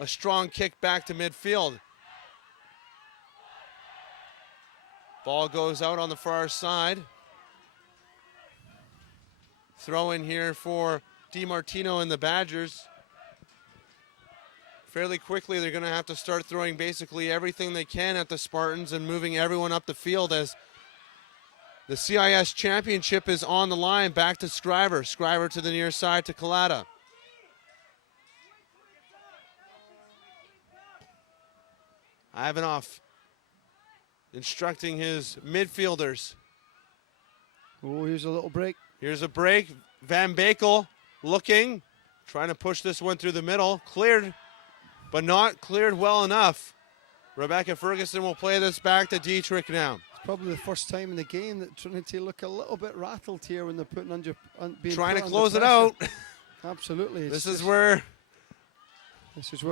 strong kick back to midfield. Ball goes out on the far side. Throw in here for DiMartino and the Badgers. Fairly quickly, they're going to have to start throwing basically everything they can at the Spartans and moving everyone up the field, as the CIS championship is on the line. Back to Scriver. Scriver to the near side to Collada. Ivanov instructing his midfielders. Oh, here's a little break. Here's a break. Van Bakel looking, trying to push this one through the middle. Cleared, but not cleared well enough. Rebecca Ferguson will play this back to Dietrich now. It's probably the first time in the game that Trinity look a little bit rattled here when they're putting under, trying to close it out. Absolutely. This is where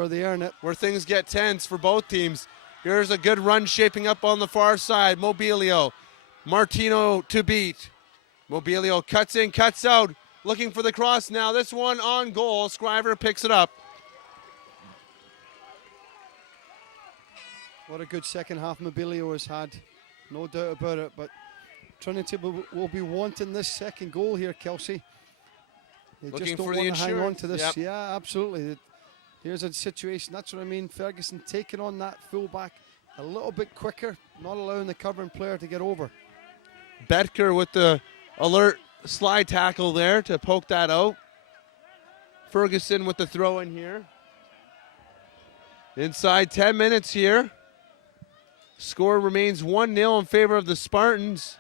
they earn it. Where things get tense for both teams. Here's a good run shaping up on the far side. Mobilio. Martino to beat. Mobilio cuts in, cuts out. Looking for the cross now. This one on goal. Scriver picks it up. What a good second half Mobilio has had. No doubt about it. But Trinity will be wanting this second goal here, Kelsey. They Looking just don't for want the to hang on to this. Yep. Yeah, absolutely. Here's a situation. That's what I mean. Ferguson taking on that fullback a little bit quicker, not allowing the covering player to get over. Betker with the alert slide tackle there to poke that out. Ferguson with the throw in here. Inside 10 minutes here. Score remains 1-0 in favor of the Spartans.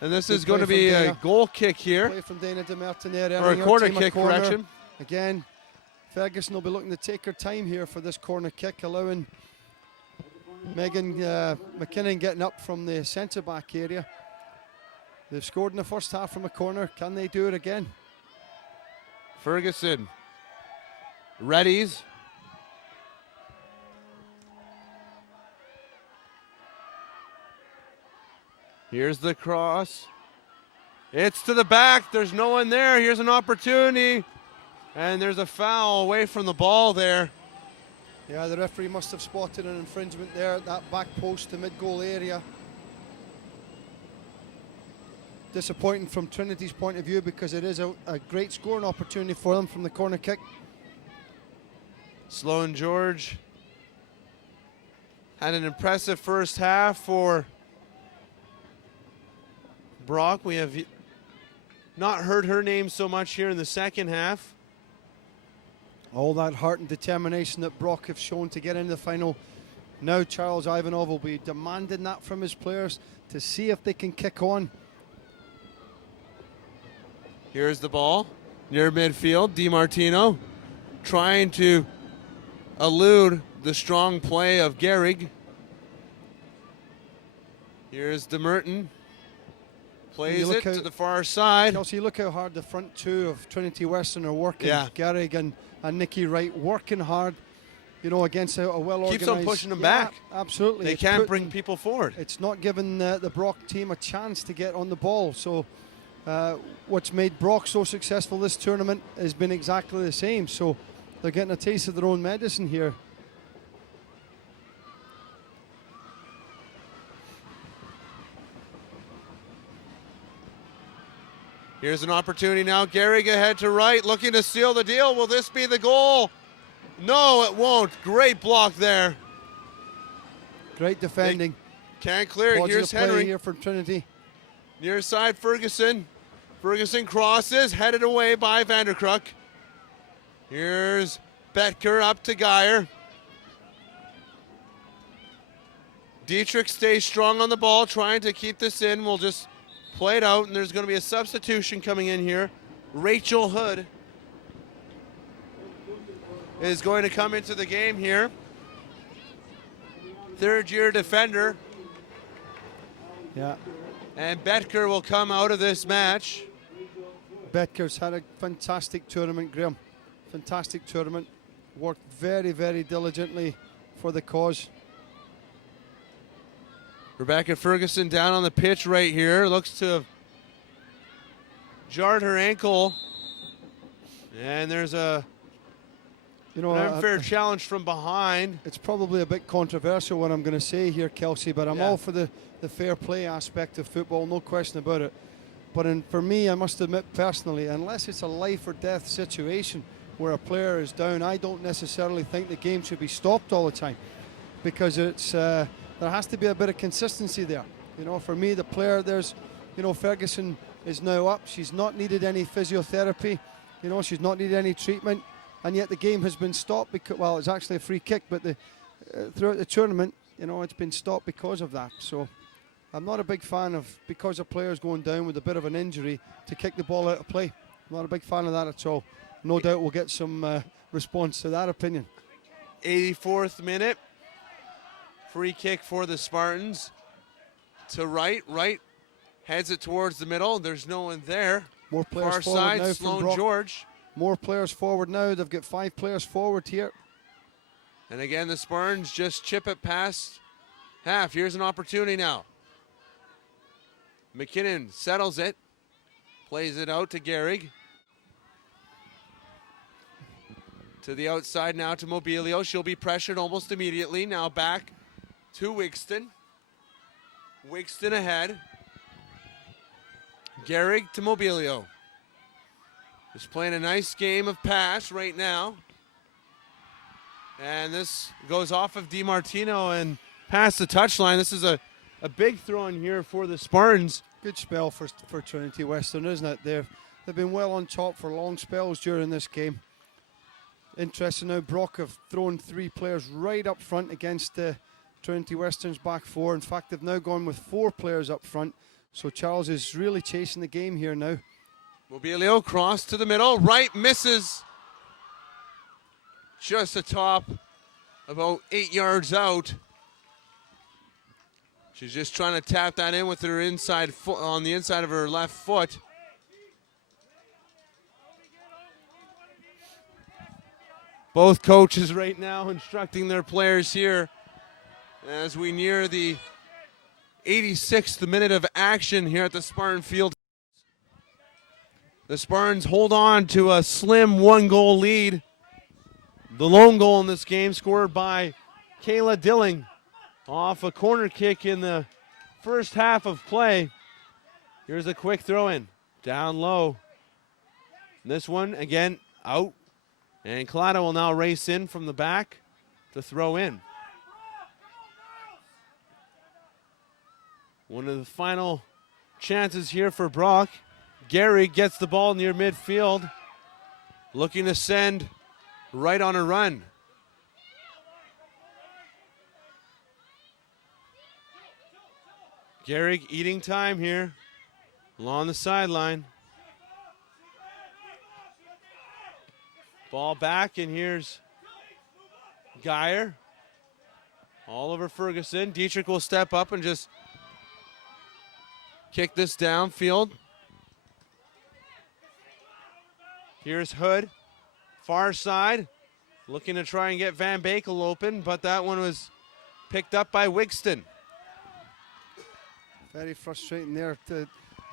And this is going to be a goal kick here. Play from Dana DeMartiniere. Or a corner kick, correction. Again, Ferguson will be looking to take her time here for this corner kick, allowing Megan McKinnon getting up from the centre-back area. They've scored in the first half from a corner. Can they do it again? Ferguson readies. Here's the cross. It's to the back. There's no one there. Here's an opportunity. And there's a foul away from the ball there. Yeah, the referee must have spotted an infringement there at that back post to mid-goal area. Disappointing from Trinity's point of view because it is a great scoring opportunity for them from the corner kick. Sloan George had an impressive first half for Brock. We have not heard her name so much here in the second half. All that heart and determination that Brock have shown to get into the final. Now Charles Ivanov will be demanding that from his players to see if they can kick on. Here's the ball near midfield. DiMartino trying to elude the strong play of Gehrig. Here's DeMerton. Plays it to the far side. Kelsey, look how hard the front two of Trinity Western are working. Yeah. Gehrig and Nikki Wright working hard, you know, against a well-organized... Keeps on pushing them back. Absolutely. They can't bring people forward. It's not giving the Brock team a chance to get on the ball. So what's made Brock so successful this tournament has been exactly the same. So they're getting a taste of their own medicine here. Here's an opportunity now. Gehrig ahead to right, looking to seal the deal. Will this be the goal? No, it won't. Great block there. Great defending. They can't clear it. Here's Henry. Here for Trinity. Near side, Ferguson. Ferguson crosses, headed away by Vanderkruk. Here's Betker up to Geyer. Dietrich stays strong on the ball, trying to keep this in. We'll just play it out, and there's going to be a substitution coming in here. Rachel Hood is going to come into the game here. Third-year defender. Yeah. And Betker will come out of this match. Betker's had a fantastic tournament, Graham. Fantastic tournament. Worked very, very diligently for the cause. Rebecca Ferguson down on the pitch right here. Looks to have jarred her ankle. And there's an unfair challenge from behind. It's probably a bit controversial what I'm going to say here, Kelsey, but I'm all for the fair play aspect of football, no question about it. But for me, I must admit personally, unless it's a life or death situation where a player is down, I don't necessarily think the game should be stopped all the time, because it's there has to be a bit of consistency there. You know, for me, the player, Ferguson is now up. She's not needed any physiotherapy. You know, she's not needed any treatment. And yet the game has been stopped because, well, it's actually a free kick, but throughout the tournament, you know, it's been stopped because of that. So I'm not a big fan of, because a player's going down with a bit of an injury, to kick the ball out of play. I'm not a big fan of that at all. No doubt we'll get some response to that opinion. 84th minute. Free kick for the Spartans. To right. Right heads it towards the middle. There's no one there. More players far forward side, now Sloan from Brock. George. More players forward now. They've got 5 players forward here. And again, the Spartans just chip it past half. Here's an opportunity now. McKinnon settles it. Plays it out to Gehrig. To the outside now to Mobilio. She'll be pressured almost immediately. Now back to Wigston. Wigston ahead. Gehrig to Mobilio. Just playing a nice game of pass right now. And this goes off of DiMartino and past the touchline. This is a big throw in here for the Spartans. Good spell for Trinity Western, isn't it? They've been well on top for long spells during this game. Interesting now, Brock have thrown 3 players right up front against Trinity Western's back 4. In fact, they've now gone with 4 players up front. So Charles is really chasing the game here now. Mobilio cross to the middle. Right misses. Just atop, about 8 yards out. She's just trying to tap that in with her inside foot, on the inside of her left foot. Both coaches right now instructing their players here as we near the 86th minute of action here at the Spartan Field. The Spartans hold on to a slim 1-goal lead. The lone goal in this game scored by Kayla Dilling off a corner kick in the first half of play. Here's a quick throw in, down low. This one again out, and Collada will now race in from the back to throw in. One of the final chances here for Brock. Gary gets the ball near midfield, looking to send right on a run. Gehrig eating time here along the sideline. Ball back, and here's Geyer all over Ferguson. Dietrich will step up and just kick this downfield. Here's Hood, far side, looking to try and get Van Bakel open, but that one was picked up by Wigston. Very frustrating there.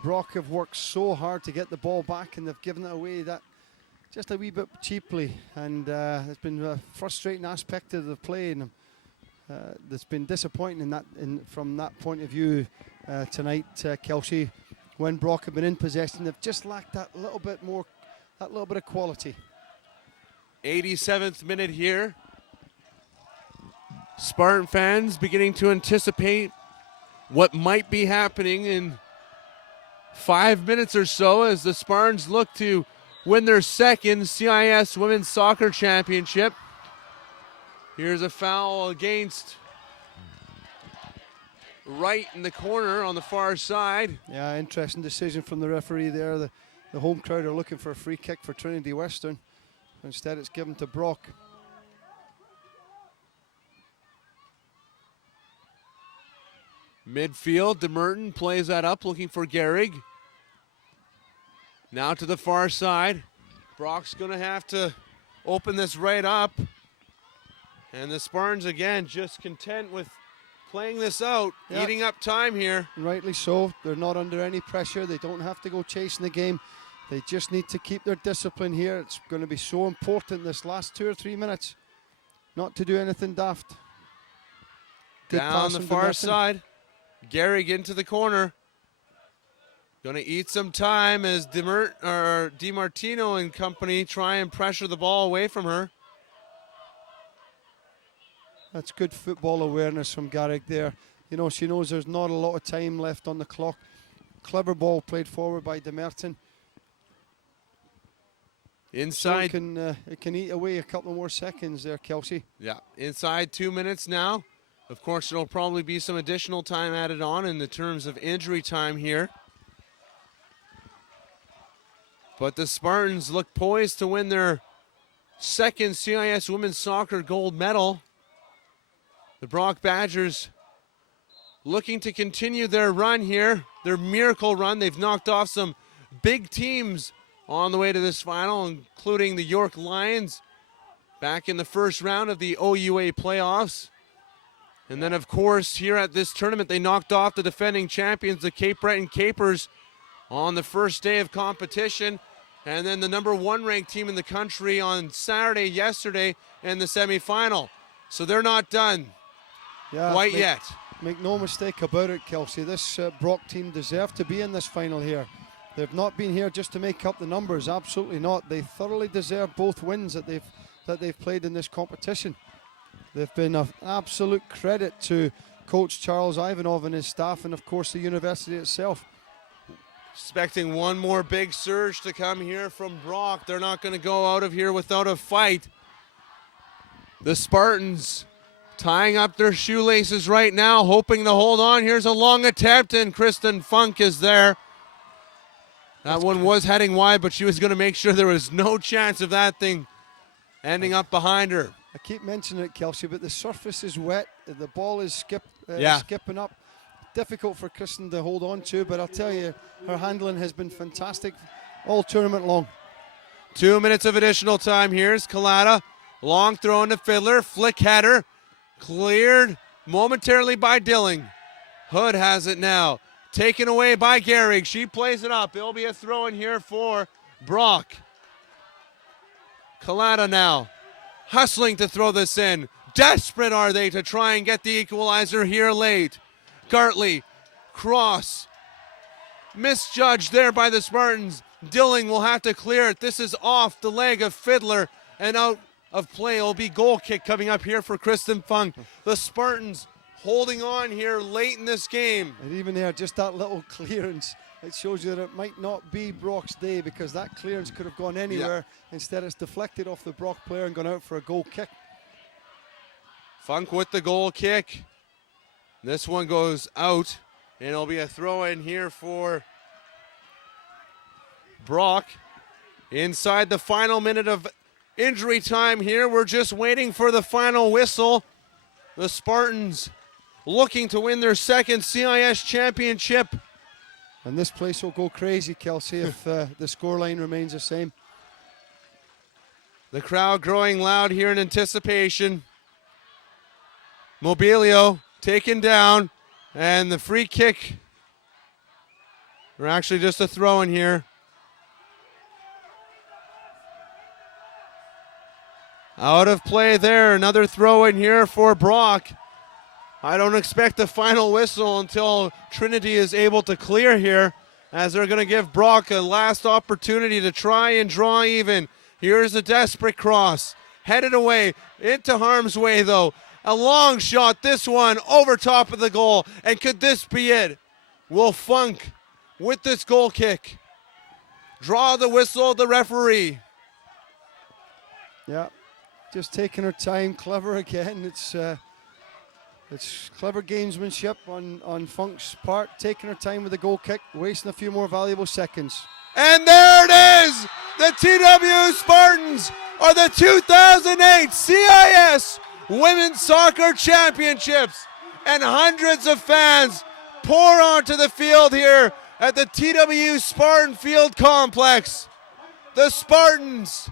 Brock have worked so hard to get the ball back, and they've given it away that just a wee bit cheaply, and it's been a frustrating aspect of the play, and that's been disappointing from that point of view tonight, Kelsey. When Brock have been in possession, they've just lacked that little bit more, that little bit of quality. 87th minute here. Spartan fans beginning to anticipate what might be happening in 5 minutes or so as the Spartans look to win their second CIS Women's Soccer Championship. Here's a foul against Wright in the corner on the far side. Yeah, interesting decision from the referee there. The home crowd are looking for a free kick for Trinity Western. Instead, it's given to Brock. Midfield, DeMerton plays that up, looking for Gehrig. Now to the far side. Brock's going to have to open this right up. And the Spartans, again, just content with playing this out, eating up time here. Rightly so. They're not under any pressure. They don't have to go chasing the game. They just need to keep their discipline here. It's going to be so important this last 2 or 3 minutes not to do anything daft. Good down the far side. Gehrig into the corner. Going to eat some time as DiMartino and company try and pressure the ball away from her. That's good football awareness from Gehrig there. You know, she knows there's not a lot of time left on the clock. Clever ball played forward by DeMerton. Inside. So it can eat away a couple more seconds there, Kelsey. Yeah, inside 2 minutes now. Of course, there'll probably be some additional time added on in the terms of injury time here. But the Spartans look poised to win their second CIS Women's Soccer gold medal. The Brock Badgers looking to continue their run here, their miracle run. They've knocked off some big teams on the way to this final, including the York Lions back in the first round of the OUA playoffs. And then, of course, here at this tournament, they knocked off the defending champions, the Cape Breton Capers, on the first day of competition. And then the #1 ranked team in the country on Saturday, yesterday, in the semifinal. So they're not done quite yet. Make no mistake about it, Kelsey. This Brock team deserve to be in this final here. They've not been here just to make up the numbers. Absolutely not. They thoroughly deserve both wins that they've played in this competition. They've been an absolute credit to Coach Charles Ivanov and his staff, and of course the university itself. Expecting one more big surge to come here from Brock. They're not going to go out of here without a fight. The Spartans tying up their shoelaces right now, hoping to hold on. Here's a long attempt, and Kristen Funk is there. That one was heading wide, but she was going to make sure there was no chance of that thing ending up behind her. I keep mentioning it, Kelsey, but the surface is wet. The ball is skipping up. Difficult for Kristen to hold on to, but I'll tell you, her handling has been fantastic all tournament long. 2 minutes of additional time. Here's Collada. Long throw into Fiddler. Flick header. Cleared momentarily by Dilling. Hood has it now. Taken away by Gehrig. She plays it up. It'll be a throw in here for Brock. Kalata now hustling to throw this in. Desperate are they to try and get the equalizer here late. Gartley, cross. Misjudged there by the Spartans. Dilling will have to clear it. This is off the leg of Fiddler and out of play. It'll be goal kick coming up here for Kristen Funk. The Spartans holding on here late in this game. And even there, just that little clearance, it shows you that it might not be Brock's day, because that clearance could have gone anywhere. Yeah. Instead, it's deflected off the Brock player and gone out for a goal kick. Funk with the goal kick. This one goes out, and it'll be a throw in here for Brock. Inside the final minute of injury time here, we're just waiting for the final whistle. The Spartans looking to win their second CIS championship. And this place will go crazy, Kelsey, if the scoreline remains the same. The crowd growing loud here in anticipation. Mobilio taken down, and the free kick, or actually just a throw in here. Out of play there, another throw in here for Brock. I don't expect the final whistle until Trinity is able to clear here, as they're going to give Brock a last opportunity to try and draw even. Here's a desperate cross, headed away, into harm's way though. A long shot, this one over top of the goal, and could this be it? Will Funk, with this goal kick, draw the whistle of the referee? Yeah, just taking her time, clever again. It's clever gamesmanship on Funk's part, taking her time with the goal kick, wasting a few more valuable seconds. And there it is! The TWU Spartans are the 2008 CIS Women's Soccer Championships, and hundreds of fans pour onto the field here at the TWU Spartan Field Complex. The Spartans.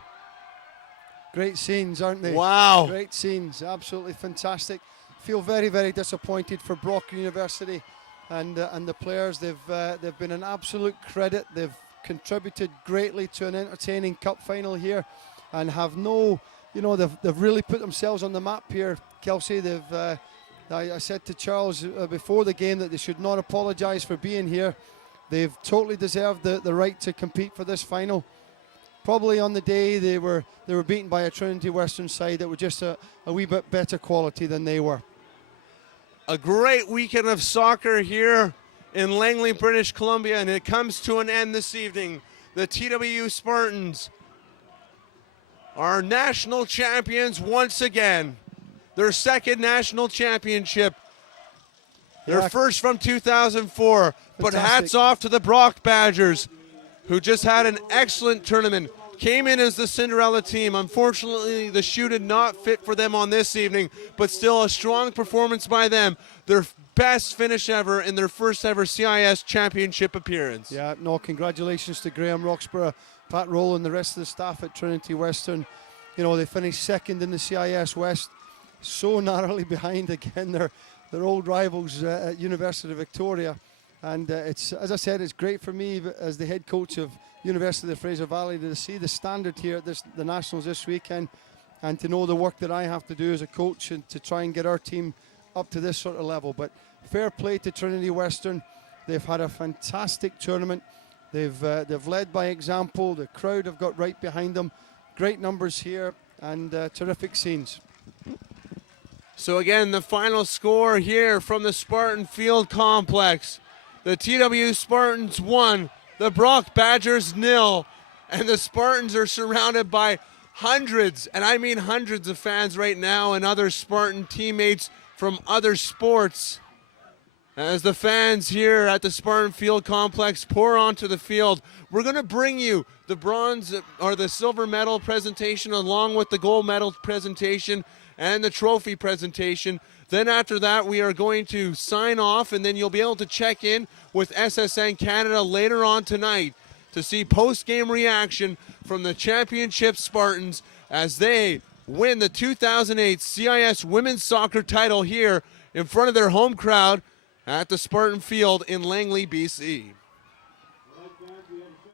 Great scenes, aren't they? Wow. Great scenes, absolutely fantastic. Feel very, very disappointed for Brock University and the players. They've been an absolute credit. They've contributed greatly to an entertaining cup final here, and have no, they've really put themselves on the map here, Kelsey. I said to Charles before the game that they should not apologise for being here. They've totally deserved the right to compete for this final. Probably on the day they were beaten by a Trinity Western side that were just a wee bit better quality than they were. A great weekend of soccer here in Langley, British Columbia, and it comes to an end this evening. The TWU Spartans are national champions once again. Their second national championship. Their first from 2004. But hats off to the Brock Badgers, who just had an excellent tournament. Came in as the Cinderella team. Unfortunately, the shoe did not fit for them on this evening, but still a strong performance by them. Their best finish ever in their first ever CIS championship appearance. Yeah, no, congratulations to Graham Roxburgh, Pat Roll, and the rest of the staff at Trinity Western. They finished second in the CIS West, so narrowly behind again their old rivals at University of Victoria. And it's, as I said, it's great for me as the head coach of University of the Fraser Valley to see the standard here at the Nationals this weekend, and to know the work that I have to do as a coach and to try and get our team up to this sort of level. But fair play to Trinity Western. They've had a fantastic tournament. They've led by example. The crowd have got right behind them. Great numbers here, and terrific scenes. So again, the final score here from the Spartan Field Complex. The TWU Spartans 1, the Brock Badgers 0, and the Spartans are surrounded by hundreds, and I mean hundreds of fans right now, and other Spartan teammates from other sports. As the fans here at the Spartan Field Complex pour onto the field, we're going to bring you the bronze or the silver medal presentation along with the gold medal presentation and the trophy presentation. Then after that, we are going to sign off, and then you'll be able to check in with SSN Canada later on tonight to see post-game reaction from the championship Spartans as they win the 2008 CIS Women's Soccer title here in front of their home crowd at the Spartan Field in Langley, BC.